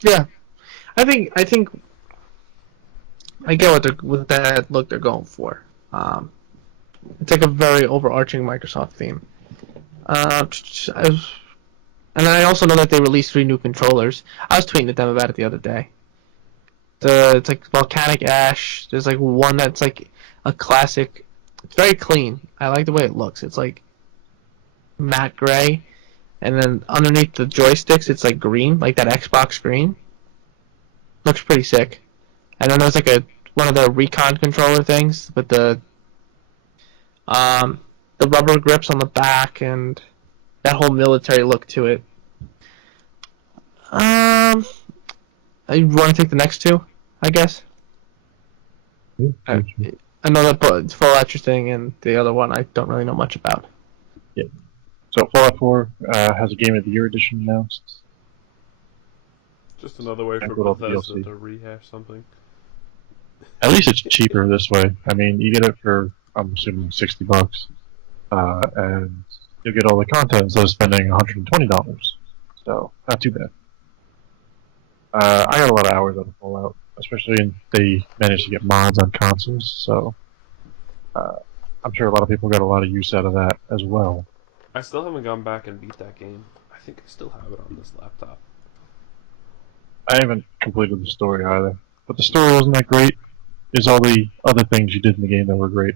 Yeah, I think I get what that look they're going for. It's like a very overarching Microsoft theme. And I also know that they released 3 new controllers. I was tweeting at them about it the other day. It's like Volcanic Ash. There's like one that's like a classic. It's very clean. I like the way it looks. It's like matte gray, and then underneath the joysticks, it's like green, like that Xbox green. Looks pretty sick. And then there's like one of the Recon controller things with the rubber grips on the back and that whole military look to it. You want to take the next 2, I guess? Yeah, I know that Fallout thing and the other one I don't really know much about. Yeah. So Fallout 4 has a Game of the Year edition announced. Just another way for Bethesda to rehash something. At least it's cheaper this way. I mean, you get it for, I'm assuming, $60, and you'll get all the content instead of spending $120. So, not too bad. I got a lot of hours out of Fallout, especially if they managed to get mods on consoles, so I'm sure a lot of people got a lot of use out of that as well. I still haven't gone back and beat that game. I think I still have it on this laptop. I haven't completed the story either, but the story wasn't that great. There's all the other things you did in the game that were great.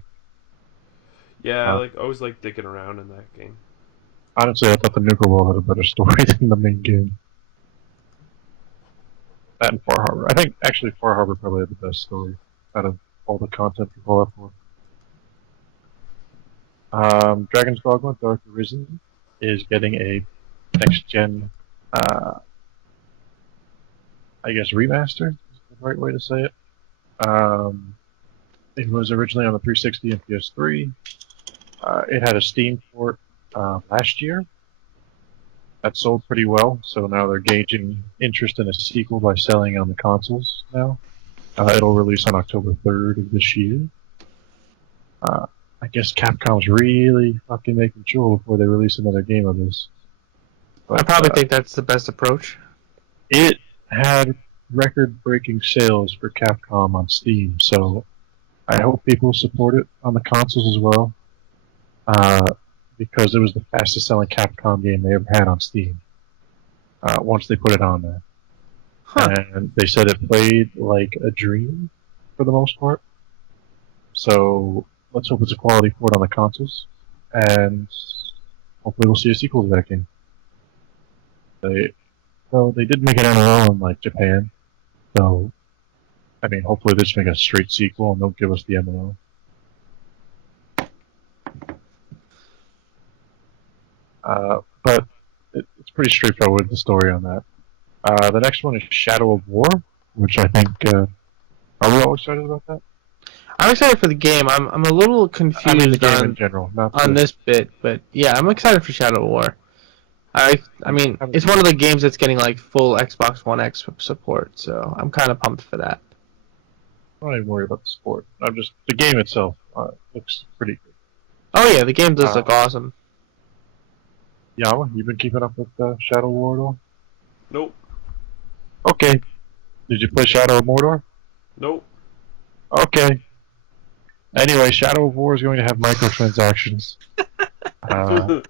Yeah, I always like digging around in that game. Honestly, I thought the Nuka World had a better story than the main game. That and Far Harbor. I think, actually, Far Harbor probably had the best story out of all the content for Fallout 4. Dragon's Dogma Dark Arisen is getting a next-gen, I guess, remaster is the right way to say it. It was originally on the 360 and PS3. It had a Steam port last year. That sold pretty well, so now they're gauging interest in a sequel by selling on the consoles now. It'll release on October 3rd of this year. I guess Capcom's really fucking making sure before they release another game of this. But, I probably think that's the best approach. It had record-breaking sales for Capcom on Steam, so I hope people support it on the consoles as well. Because it was the fastest-selling Capcom game they ever had on Steam. Once they put it on there. Huh. And they said it played like a dream for the most part. So let's hope it's a quality port on the consoles, and hopefully we'll see a sequel to that game. They did make an MMO in like Japan, so I mean hopefully they just make a straight sequel and don't give us the MMO. But it's pretty straightforward, the story on that. The next one is Shadow of War, which I think are we all excited about that? I'm excited for the game. I'm a little confused the game in general, on this bit, but yeah, I'm excited for Shadow of War. I mean, it's one of the games that's getting like full Xbox One X support, so I'm kind of pumped for that. I'm not even worried about the support. The game itself looks pretty good. Oh yeah, the game does look awesome. Yama, you been keeping up with Shadow of War at all? Nope. Okay. Did you play Shadow of Mordor? Nope. Okay. Anyway, Shadow of War is going to have microtransactions. That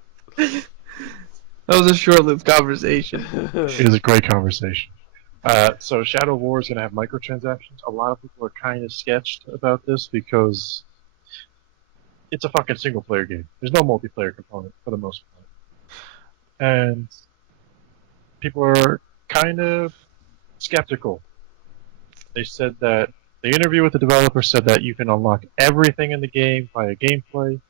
was a short-lived conversation. It was a great conversation. So Shadow of War is going to have microtransactions. A lot of people are kind of sketched about this because it's a fucking single-player game. There's no multiplayer component for the most part. And people are kind of skeptical. They said that the interview with the developer said that you can unlock everything in the game via gameplay,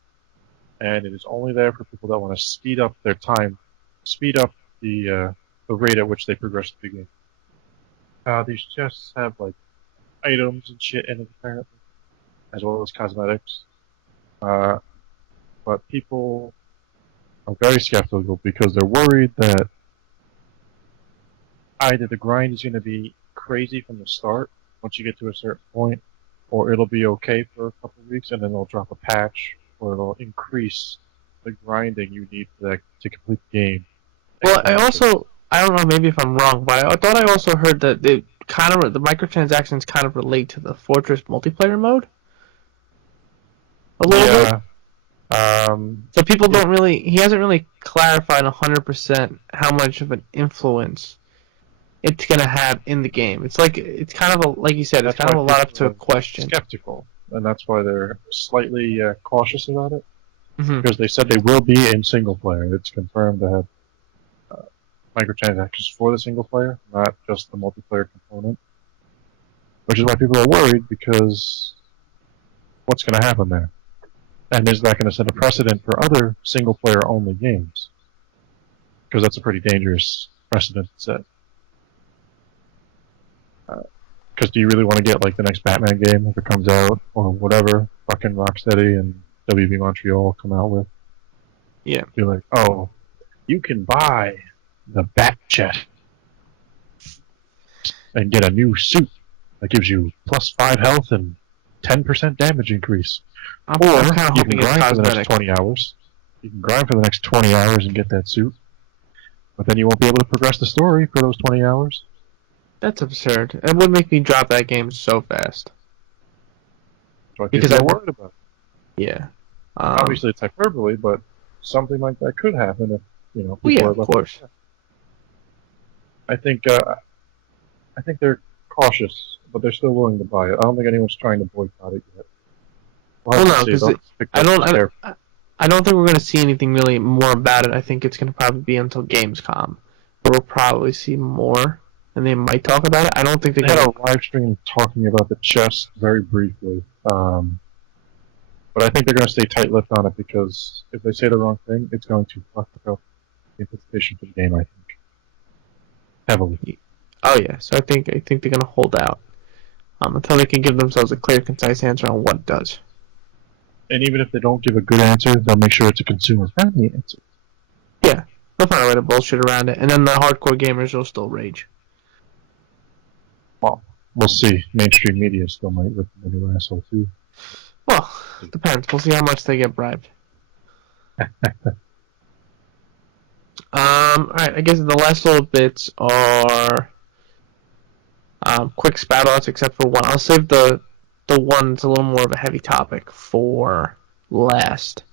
and it is only there for people that want to speed up their time, speed up the rate at which they progress through the game. These chests have like items and shit in it apparently, as well as cosmetics. But people are very skeptical because they're worried that either the grind is going to be crazy from the start once you get to a certain point, or it'll be okay for a couple of weeks and then they'll drop a patch, or it'll increase the grinding you need for that to complete the game. Well, I don't know, maybe if I'm wrong, but I thought I also heard that the microtransactions kind of relate to the Fortress multiplayer mode. A little bit. So people don't really. He hasn't really clarified 100% how much of an influence it's gonna have in the game. It's kind of like you said. It's kind of a lot up to a question. Skeptical, and that's why they're slightly cautious about it. Mm-hmm. Because they said they will be in single player. It's confirmed to have microtransactions for the single player, not just the multiplayer component. Which is why people are worried, because what's going to happen there? And is that going to set a precedent for other single player only games? Because that's a pretty dangerous precedent to set. Because do you really want to get like the next Batman game if it comes out, or whatever fucking Rocksteady and WB Montreal come out with? Yeah. Be like, oh, you can buy the Bat Chest and get a new suit that gives you +5 health and 10% damage increase. I'm or kind of you can hoping it's grind for the cosmetic. next 20 hours. You can grind for the next 20 hours and get that suit. But then you won't be able to progress the story for those 20 hours. That's absurd. It would make me drop that game so fast. Because I'm worried about it. Yeah. Obviously, it's hyperbole, but something like that could happen if people Well, yeah, are of left. course. I think they're cautious, but they're still willing to buy it. I don't think anyone's trying to boycott it yet. Well, no, because I don't think we're going to see anything really more about it. I think it's going to probably be until Gamescom, where we'll probably see more, and they might talk about it. I don't think they had a live stream talking about the chest very briefly, but I think they're going to stay tight-lipped on it, because if they say the wrong thing, it's going to fuck up the anticipation for the game, I think. Heavily. Oh yeah, so I think they're going to hold out. until they can give themselves a clear, concise answer on what it does. And even if they don't give a good answer, they'll make sure it's a consumer-friendly answer. Yeah, they'll find a way to bullshit around it, and then the hardcore gamers will still rage. Well, we'll see. Mainstream media still might rip them a new asshole, too. Well, depends. We'll see how much they get bribed. Alright, I guess the last little bits are quick spout-outs, except for one. I'll save the one that's a little more of a heavy topic for last.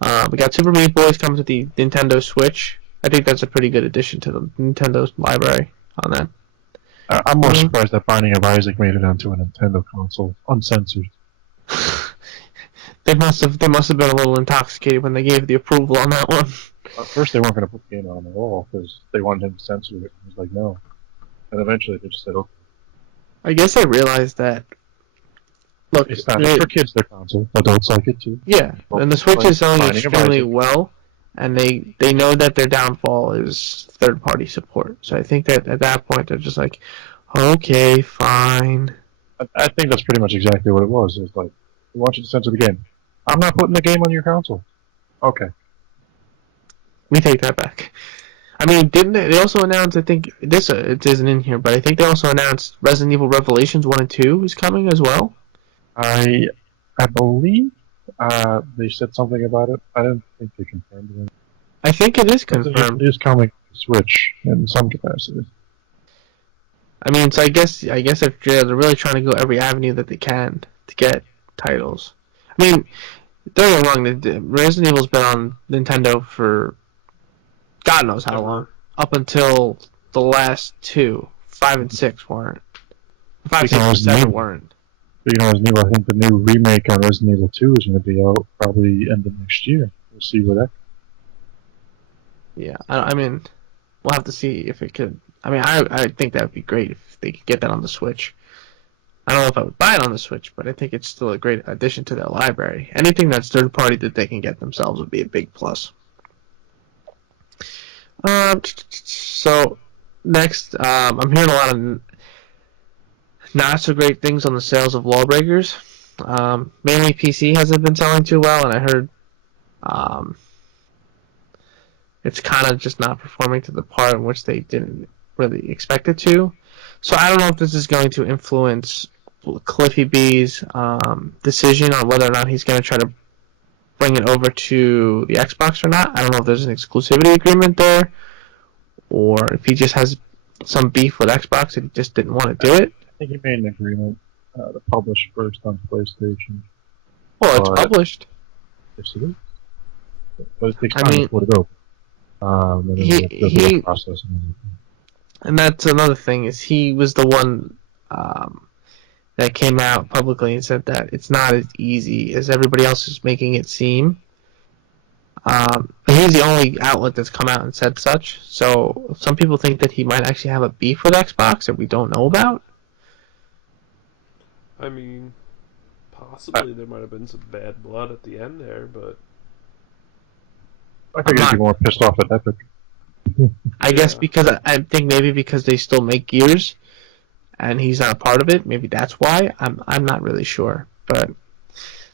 We got Super Meat Boy coming to the Nintendo Switch. I think that's a pretty good addition to the Nintendo's library on that. I'm more surprised that Binding of Isaac made it onto a Nintendo console, uncensored. They must have been a little intoxicated when they gave the approval on that one. At first, they weren't going to put the game on at all because they wanted him to censor it. He was like, no. And eventually, they just said, okay. I guess I realized that. Look, it's not for kids, their console. Adults like it too. Yeah, and the Switch is selling extremely well, and they know that their downfall is third-party support. So I think that at that point, they're just like, okay, fine. I think that's pretty much exactly what it was. It's like, we want you to censor the game. I'm not putting the game on your console. Okay. We take that back. I mean, didn't they also announce, I think, it isn't in here, but I think they also announced Resident Evil Revelations 1 and 2 is coming as well? I believe they said something about it. I don't think they confirmed it. I think it is confirmed. It is coming to Switch in some capacity. I mean, so I guess if they're really trying to go every avenue that they can to get titles. I mean, don't get me wrong, Resident Evil's been on Nintendo for God knows how long. Up until the last two. 5 and 6 weren't. 5, 6, and 7 weren't. Speaking of Resident Evil, I think the new remake on Resident Evil 2 is going to be out probably end of next year. We'll see where that. Yeah, I mean, we'll have to see if it could. I mean, I think that would be great if they could get that on the Switch. I don't know if I would buy it on the Switch, but I think it's still a great addition to their library. Anything that's third party that they can get themselves would be a big plus. So next, I'm hearing a lot of not so great things on the sales of Lawbreakers. Mainly PC hasn't been selling too well, and I heard it's kind of just not performing to the part in which they didn't really expect it to. So I don't know if this is going to influence Cliffy B's decision on whether or not he's going to try to bring it over to the Xbox or not. I don't know if there's an exclusivity agreement there, or if he just has some beef with Xbox and he just didn't want to do it. I think he made an agreement to publish first on PlayStation. Well, it's published. Yes, it is. But it takes time to put it over. And then the process and everything. And that's another thing, is he was the one that came out publicly and said that it's not as easy as everybody else is making it seem. But he's the only outlet that's come out and said such. So some people think that he might actually have a beef with Xbox that we don't know about. I mean, possibly there might have been some bad blood at the end there, but I think he'd be more pissed off at Epic. I guess because I think maybe because they still make Gears, and he's not a part of it. Maybe that's why. I'm not really sure, but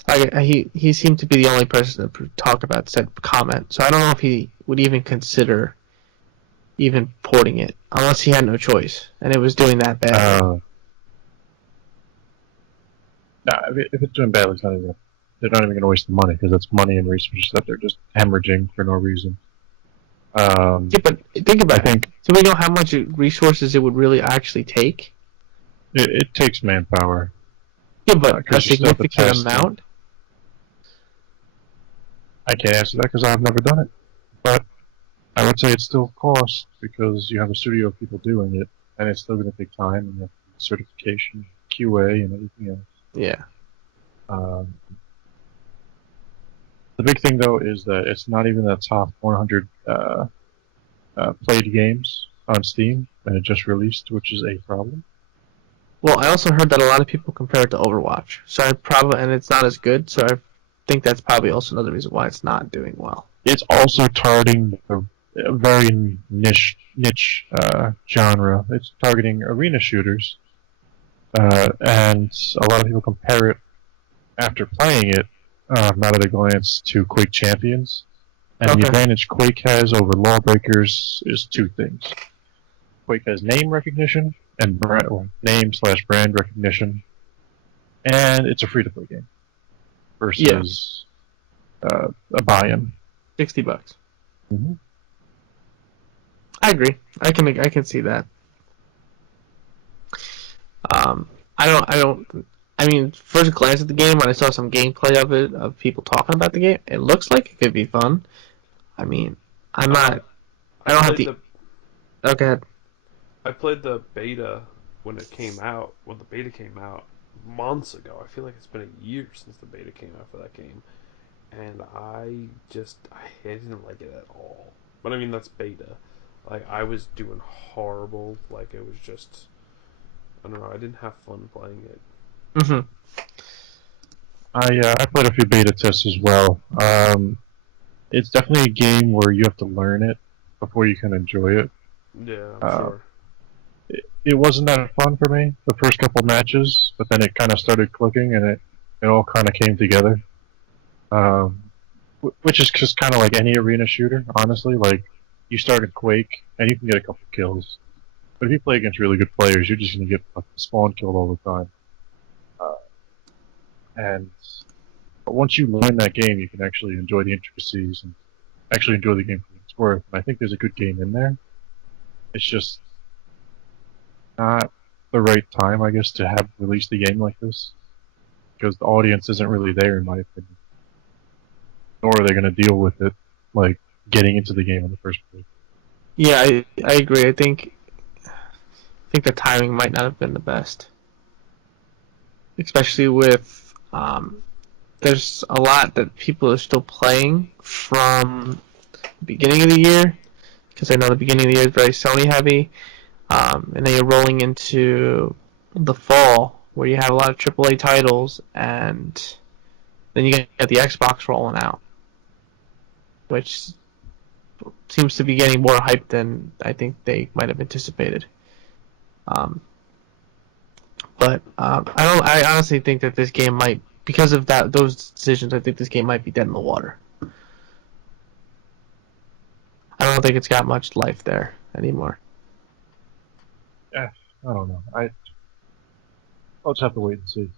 he seemed to be the only person to talk about said comment. So I don't know if he would even consider even porting it unless he had no choice and it was doing that bad. Nah, if it's doing bad, they're not even going to waste the money because that's money and resources that they're just hemorrhaging for no reason. Yeah, but think about it. Do we know how much resources it would really actually take? It takes manpower. Yeah, but a significant amount? I can't answer that because I've never done it. But I would say it still costs because you have a studio of people doing it, and it's still going to take time, and you have certification, QA, and everything else. Yeah. The big thing, though, is that it's not even the top 100 played games on Steam, and it just released, which is a problem. Well, I also heard that a lot of people compare it to Overwatch, and it's not as good, so I think that's probably also another reason why it's not doing well. It's also targeting a very niche genre. It's targeting arena shooters, and a lot of people compare it after playing it, not at a glance, to Quake Champions. And the advantage Quake has over Lawbreakers is two things. Quake has name recognition and name/brand recognition, and it's a free-to-play game versus a buy-in. $60. Mm-hmm. I agree. I can see that. I mean, first glance at the game, when I saw some gameplay of it, of people talking about the game, it looks like it could be fun. I mean, I don't have the... Oh, go ahead. I played the beta when it came out. Well, the beta came out months ago. I feel like it's been a year since the beta came out for that game. And I didn't like it at all. But I mean, that's beta. Like, I was doing horrible. Like, it was just... I don't know, I didn't have fun playing it. Mm-hmm. I played a few beta tests as well. It's definitely a game where you have to learn it before you can enjoy it. Yeah, I'm sure. It wasn't that fun for me the first couple matches, but then it kind of started clicking and it all kind of came together. Which is just kind of like any arena shooter, honestly. Like, you start in Quake and you can get a couple kills. But if you play against really good players, you're just going to get spawn killed all the time. But once you learn that game, you can actually enjoy the intricacies and actually enjoy the game for what it's worth. And I think there's a good game in there. It's just not the right time, I guess, to have released a game like this. Because the audience isn't really there, in my opinion. Nor are they going to deal with it, like, getting into the game in the first place. Yeah, I agree. I think the timing might not have been the best. Especially with... there's a lot that people are still playing from the beginning of the year, because I know the beginning of the year is very Sony heavy, and then you're rolling into the fall where you have a lot of AAA titles, and then you get the Xbox rolling out, which seems to be getting more hype than I think they might have anticipated. But I honestly think that this game might, because of those decisions, I think this game might be dead in the water. I don't think it's got much life there anymore. Yeah, I don't know. I'll just have to wait and see.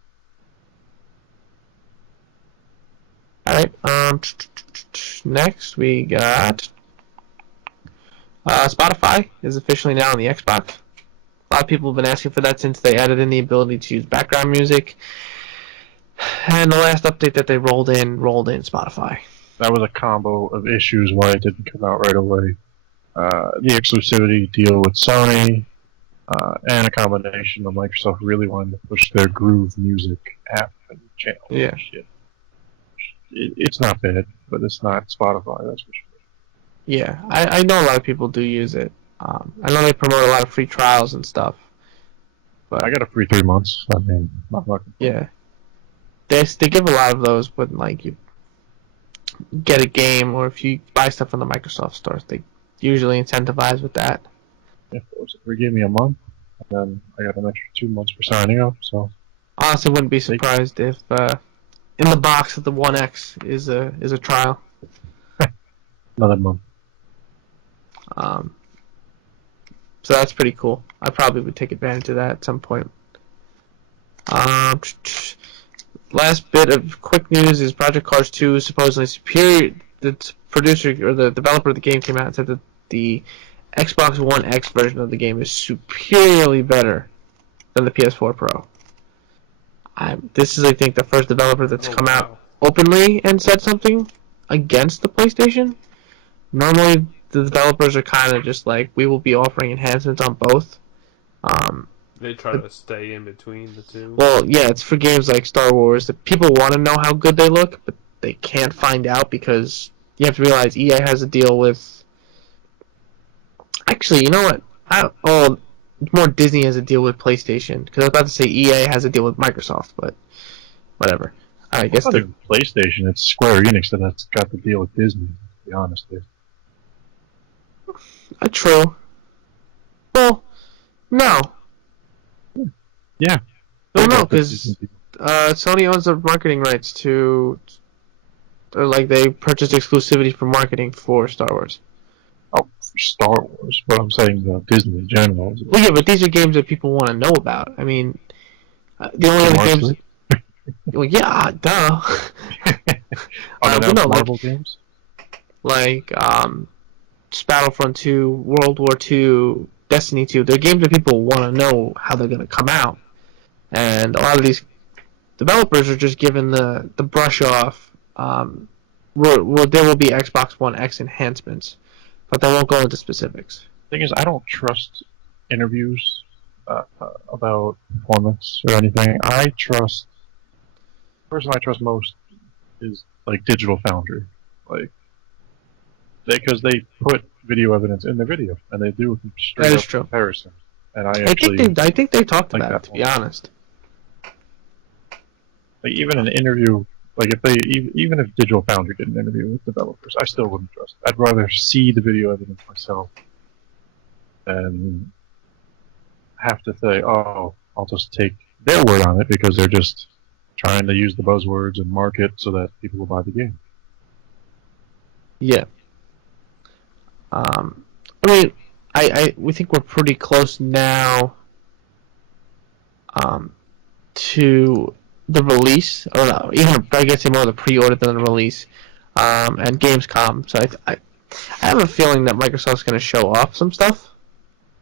Alright, next we got Spotify is officially now on the Xbox. A lot of people have been asking for that since they added in the ability to use background music. And the last update that they rolled in Spotify. That was a combo of issues why it didn't come out right away. The exclusivity deal with Sony, and a combination of Microsoft really wanting to push their Groove Music app and channel. Yeah. Shit. It's not bad, but it's not Spotify, that's for sure. Yeah, I know a lot of people do use it. I know they promote a lot of free trials and stuff. But I got a free 3 months. I mean, not much. Yeah. They give a lot of those when, like, you get a game or if you buy stuff from the Microsoft stores. They usually incentivize with that. Yeah, of course. They gave me a month, and then I got an extra 2 months for signing up, so... Honestly, wouldn't be surprised if in the box of the One X is a trial. Another month. So that's pretty cool. I probably would take advantage of that at some point. Last bit of quick news is Project Cars 2 is supposedly superior. The producer or the developer of the game came out and said that the Xbox One X version of the game is superiorly better than the PS4 Pro. This is, I think, the first developer that's come out openly and said something against the PlayStation. Normally, the developers are kind of just like, we will be offering enhancements on both. They try to stay in between the two. Well, yeah, it's for games like Star Wars that people want to know how good they look, but they can't find out because you have to realize EA has a deal with... Actually, you know what? More Disney has a deal with PlayStation, because I was about to say EA has a deal with Microsoft, but whatever. I guess it's not even PlayStation, it's Square Enix that's got the deal with Disney, to be honest with you. True. Well, no. Yeah. No, because Sony owns the marketing rights to, or like they purchased exclusivity for marketing for Star Wars. Oh, for Star Wars, but I'm saying Disney in general. Well, yeah, but these are games that people want to know about. I mean, the only other games. Well, yeah, duh. Marvel games? Like Battlefront 2, World War 2, Destiny 2. They're games that people want to know how they're going to come out. And a lot of these developers are just given the brush off. There will be Xbox One X enhancements, but they won't go into specifics. The thing is, I don't trust interviews about performance or anything. The person I trust most is like Digital Foundry, like because they put video evidence in the video and they do straight up comparison. And I think they talked about it, to be honest. Like even an interview, like even if Digital Foundry did an interview with developers, I still wouldn't trust it. I'd rather see the video evidence myself than have to say, oh, I'll just take their word on it because they're just trying to use the buzzwords and market so that people will buy the game. Yeah. I mean, we think we're pretty close now to the release, or no, even I guess more the pre-order than the release, and Gamescom. So I have a feeling that Microsoft's going to show off some stuff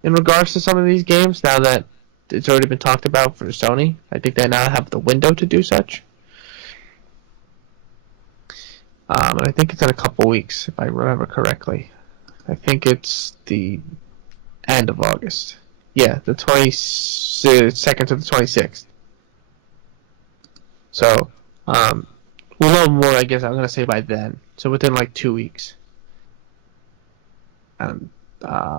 in regards to some of these games now that it's already been talked about for Sony. I think they now have the window to do such. And I think it's in a couple weeks, if I remember correctly. I think it's the end of August. Yeah, the 22nd to the 26th. So, we'll know more, I guess, I'm going to say by then. So within like 2 weeks. And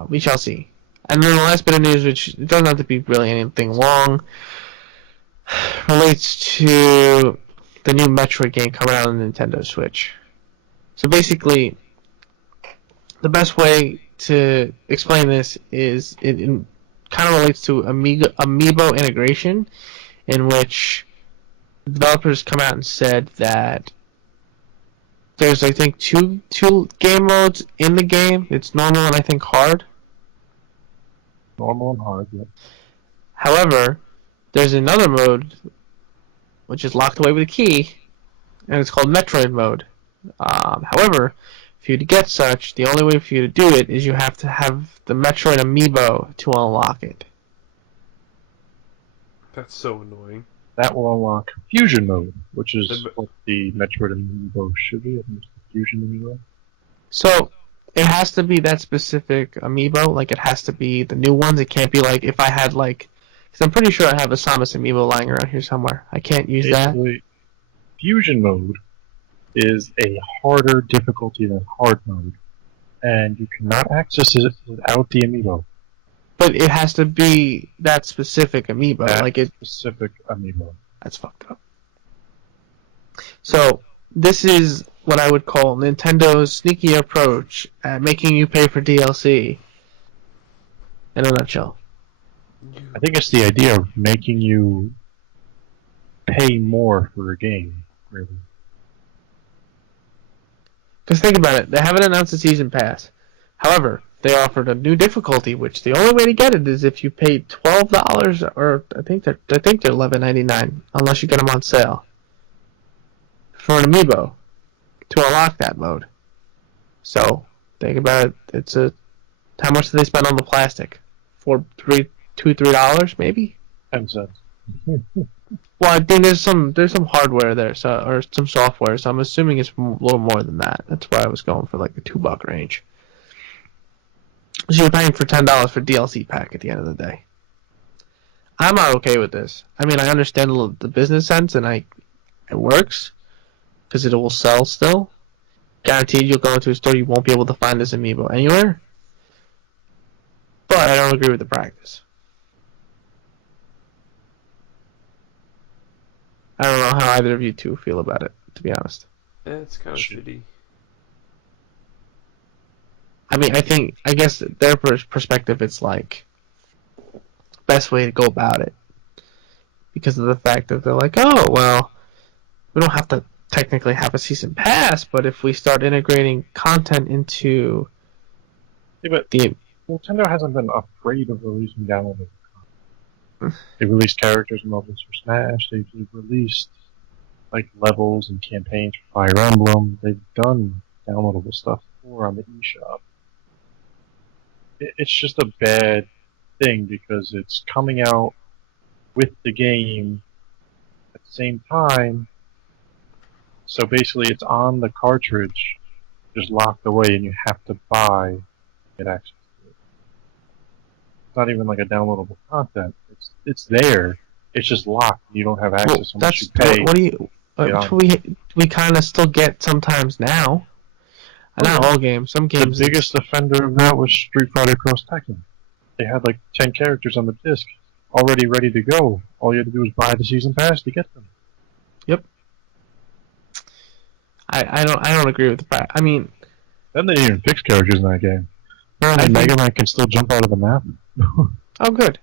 we shall see. And then the last bit of news, which doesn't have to be really anything long, relates to the new Metroid game coming out on the Nintendo Switch. So basically, the best way to explain this is it kind of relates to Amiibo integration, in which developers come out and said that there's, I think, two game modes in the game. It's normal and I think hard. Normal and hard, yep. However, there's another mode which is locked away with a key, and it's called Metroid mode. However, for you to get such, the only way for you to do it is you have to have the Metroid Amiibo to unlock it. That's so annoying. That will unlock Fusion mode, which is what the Metroid Amiibo should be. Fusion Amiibo. So, it has to be that specific Amiibo. Like, it has to be the new ones. It can't be like, if I had, like... Because I'm pretty sure I have a Samus Amiibo lying around here somewhere. I can't use that. Fusion mode is a harder difficulty than hard mode. And you cannot access it without the Amiibo. But it has to be that specific Amiibo. Specific Amiibo. That's fucked up. So, this is what I would call Nintendo's sneaky approach at making you pay for DLC. In a nutshell. I think it's the idea of making you pay more for a game, really. Because think about it, they haven't announced a season pass. However, they offered a new difficulty, which the only way to get it is if you paid $12, or I think they're $11.99, unless you get them on sale, for an Amiibo to unlock that mode. So think about it. How much do they spend on the plastic? $3 maybe. 10 cents. Well, I think there's some hardware there, or some software. So I'm assuming it's a little more than that. That's why I was going for like the $2 range. So you're paying for $10 for DLC pack at the end of the day. I'm not okay with this. I mean, I understand the business sense, and it works because it will sell still. Guaranteed, you'll go into a store, you won't be able to find this Amiibo anywhere. But I don't agree with the practice. I don't know how either of you two feel about it, to be honest. Yeah, it's kind of shitty. I mean, I guess their perspective, it's like, best way to go about it because of the fact that they're like, oh, well, we don't have to technically have a season pass, but if we start integrating content into but Nintendo hasn't been afraid of releasing downloadable content. They released characters and levels for Smash. They've released like levels and campaigns for Fire Emblem. They've done downloadable stuff before on the eShop. It's just a bad thing because it's coming out with the game at the same time. So basically, it's on the cartridge, just locked away, and you have to buy to get access to it. It's not even like a downloadable content. It's there. It's just locked. You don't have access unless you pay. What do you? We kind of still get sometimes now. Not all games. Some games. The biggest offender of that was Street Fighter Cross Tekken. They had like 10 characters on the disc, already ready to go. All you had to do was buy the season pass to get them. Yep. I don't agree with the fact. I mean, then they didn't even fix characters in that game. Apparently, Mega Man can still jump out of the map. Oh, good.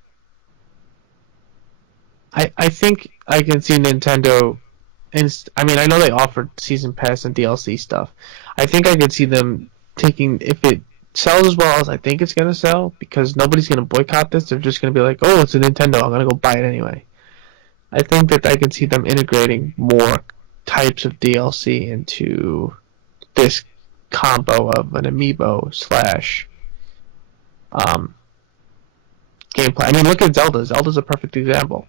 I think I can see Nintendo. I mean, I know they offered season pass and DLC stuff. I think I could see them taking, if it sells as well as I think it's going to sell, because nobody's going to boycott this. They're just going to be like, oh, it's a Nintendo. I'm going to go buy it anyway. I think that I can see them integrating more types of DLC into this combo of an Amiibo / gameplay. I mean, look at Zelda. Zelda's a perfect example.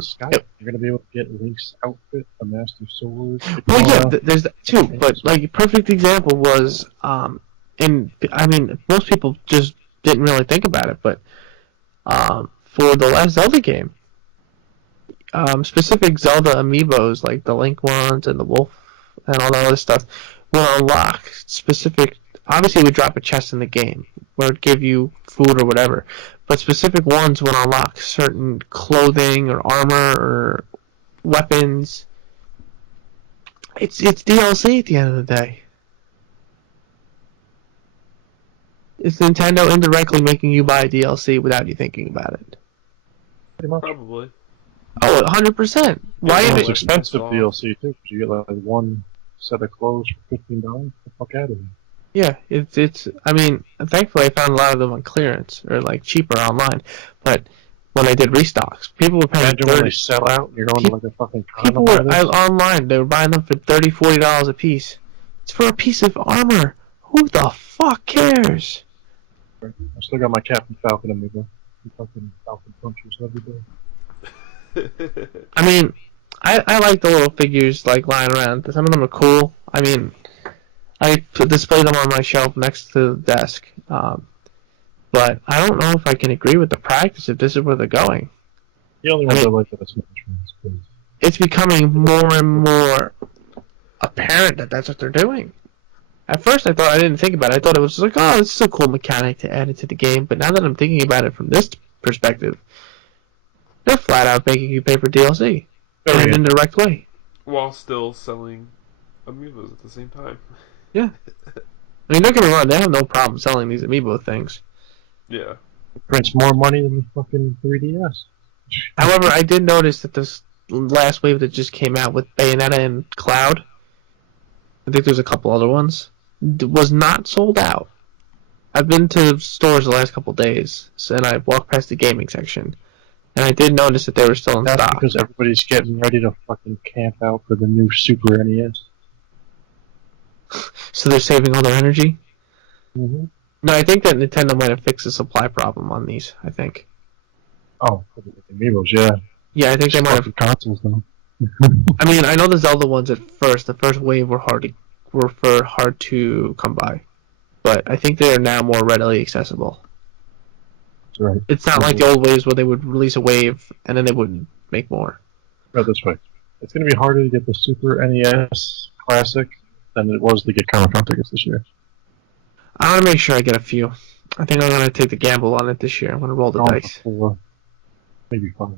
Scott, you're gonna be able to get Link's outfit, the Master Sword. Well, yeah, there's that too. But like, a perfect example was, I mean, most people just didn't really think about it, but for the last Zelda game, specific Zelda amiibos like the Link ones and the Wolf and all that other stuff will unlock specific. Obviously, it would drop a chest in the game where it would give you food or whatever. But specific ones would unlock certain clothing or armor or weapons. It's DLC at the end of the day. It's Nintendo indirectly making you buy DLC without you thinking about it. Pretty much. Probably. Oh, 100%. Why is it's it expensive DLC too? Because you get like one set of clothes for $15. Get the fuck out of here. Yeah, it's. I mean, thankfully I found a lot of them on clearance or like cheaper online. But when I did restocks, people were paying. Imagine when they sell out, you're going to like a fucking. People were online. They were buying them for $30, $40 a piece. It's for a piece of armor. Who the fuck cares? I still got my Captain Falcon amiibo. Fucking Falcon punches every day. I mean, I like the little figures like lying around. Some of them are cool. I mean, I display them on my shelf next to the desk. But I don't know if I can agree with the practice if this is where they're going. The only ones I like are the Smash ones, please. It's becoming more and more apparent that that's what they're doing. At first, I didn't think about it. I thought it was just like, oh, this is a cool mechanic to add into the game. But now that I'm thinking about it from this perspective, they're flat out making you pay for DLC in an indirect way. While still selling amiibos at the same time. Yeah. I mean, don't get me wrong, they have no problem selling these amiibo things. Yeah. It prints more money than the fucking 3DS. However, I did notice that this last wave that just came out with Bayonetta and Cloud, I think there's a couple other ones, was not sold out. I've been to stores the last couple days, and I walked past the gaming section, and I did notice that they were still in stock. That's because everybody's getting ready to fucking camp out for the new Super NES. So they're saving all their energy? Mm-hmm. No, I think that Nintendo might have fixed the supply problem on these, I think. Oh, for the Amiibos, yeah. Yeah, I think they might have. Consoles, though. I mean, I know the Zelda ones at first, the first wave were hard to come by. But I think they are now more readily accessible. That's right. It's not like the old waves where they would release a wave and then they wouldn't make more. Right, that's right. It's going to be harder to get the Super NES Classic than it was to get Comic Con tickets this year. I want to make sure I get a few. I think I'm going to take the gamble on it this year. I'm going to roll the dice. 4, maybe 5.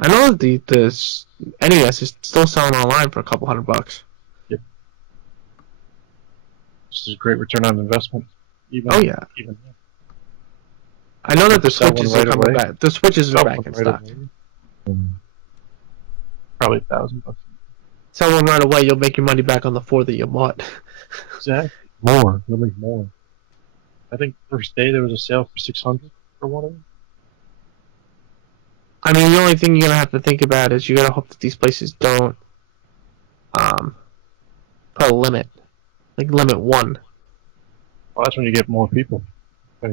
I know that the NES is still selling online for a couple $100. Yep. This is a great return on investment. Even, oh, yeah. Even I know that the Sell one Switches right are coming away. back. The Switches are Sell back one in right stock. away. Probably $1,000. Sell one right away, you'll make your money back on the 4 that you bought. Exactly. More. You'll make more. I think first day there was a sale for $600 for one of them. I mean, the only thing you're gonna have to think about is you gotta hope that these places don't put a limit, like limit 1. Well, that's when you get more people. I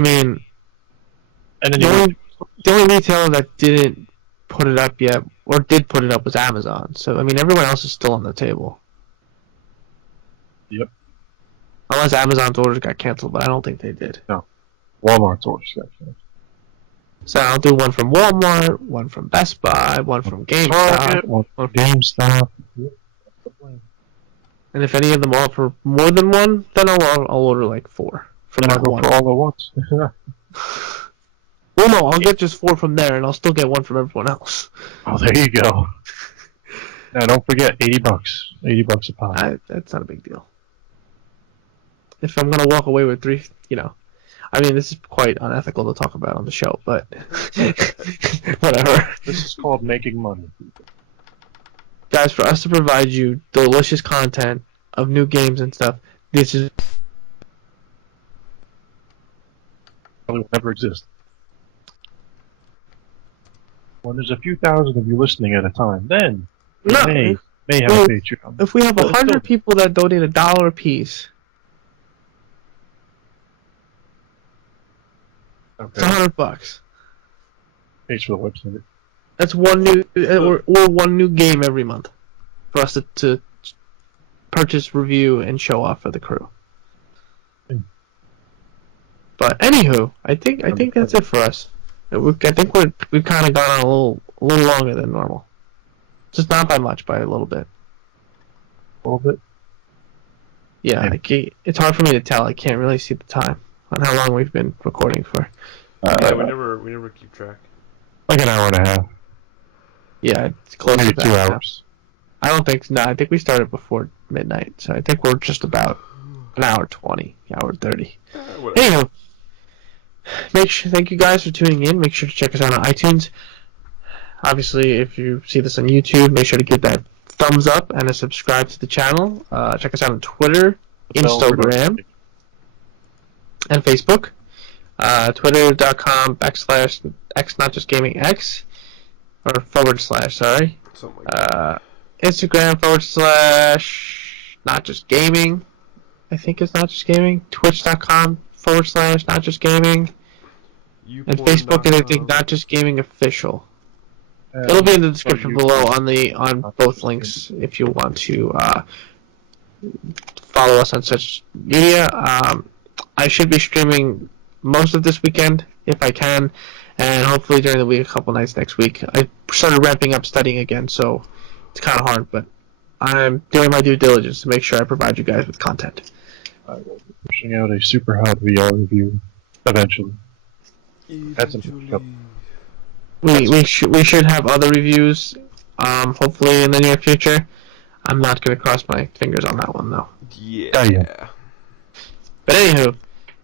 mean, And then the only retailer that didn't put it up yet, or did put it up, was Amazon. So I mean, everyone else is still on the table. Yep. Unless Amazon's orders got canceled, but I don't think they did. No. Walmart's orders got canceled. So I'll do one from Walmart, one from Best Buy, one from GameStop, Target, one from GameStop. Yep. And if any of them offer more than one, then I'll order like 4 from Then I'll that go one. for all at once. Well, no, I'll get just 4 from there, and I'll still get 1 from everyone else. Oh, there you go. Now, don't forget, $80. $80 a pop. That's not a big deal. If I'm gonna walk away with 3, I mean, this is quite unethical to talk about on the show, but whatever. This is called making money. Guys, for us to provide you delicious content of new games and stuff, this is Probably will never exist. When there's a few thousand of you listening at a time, then we may have a Patreon. If we have But it's 100 still- people that donate $1 a piece, it's Okay. $100. Pays for the website. That's one new or one new game every month for us to purchase, review, and show off for the crew. But anywho, I think that's it for us. I think we've kind of gone on a little longer than normal. Just not by much, by a little bit. A little bit. Yeah, it's hard for me to tell. I can't really see the time on how long we've been recording for. Yeah, we never keep track. Like an hour and a half. Yeah, it's close Maybe to that 2 now. hours. I don't think. No, I think we started before midnight, so I think we're just about an hour 20, hour 30. Whatever. Anywho, thank you guys for tuning in. Make sure to check us out on iTunes. Obviously, if you see this on YouTube, make sure to give that thumbs up and a subscribe to the channel. Check us out on Twitter, Instagram, and Facebook. Twitter.com/x_notjustgamingx or / sorry. Something like that. Instagram / notjustgaming. I think it's notjustgaming. Twitch.com / notjustgaming. And Facebook is, I think, notjustgaming official. It'll be in the description below on both links if you want to follow us on such media. I should be streaming most of this weekend if I can, and hopefully during the week a couple nights next week. I started ramping up studying again, so it's kind of hard, but I'm doing my due diligence to make sure I provide you guys with content. I will be pushing out a super hot VR review eventually. That's a We should have other reviews, hopefully in the near future. I'm not going to cross my fingers on that one, though. Yeah. But anywho,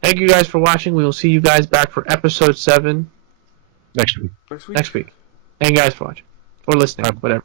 thank you guys for watching. We will see you guys back for episode 7 next week. next week. Thank you guys for watching. Or listening, whatever.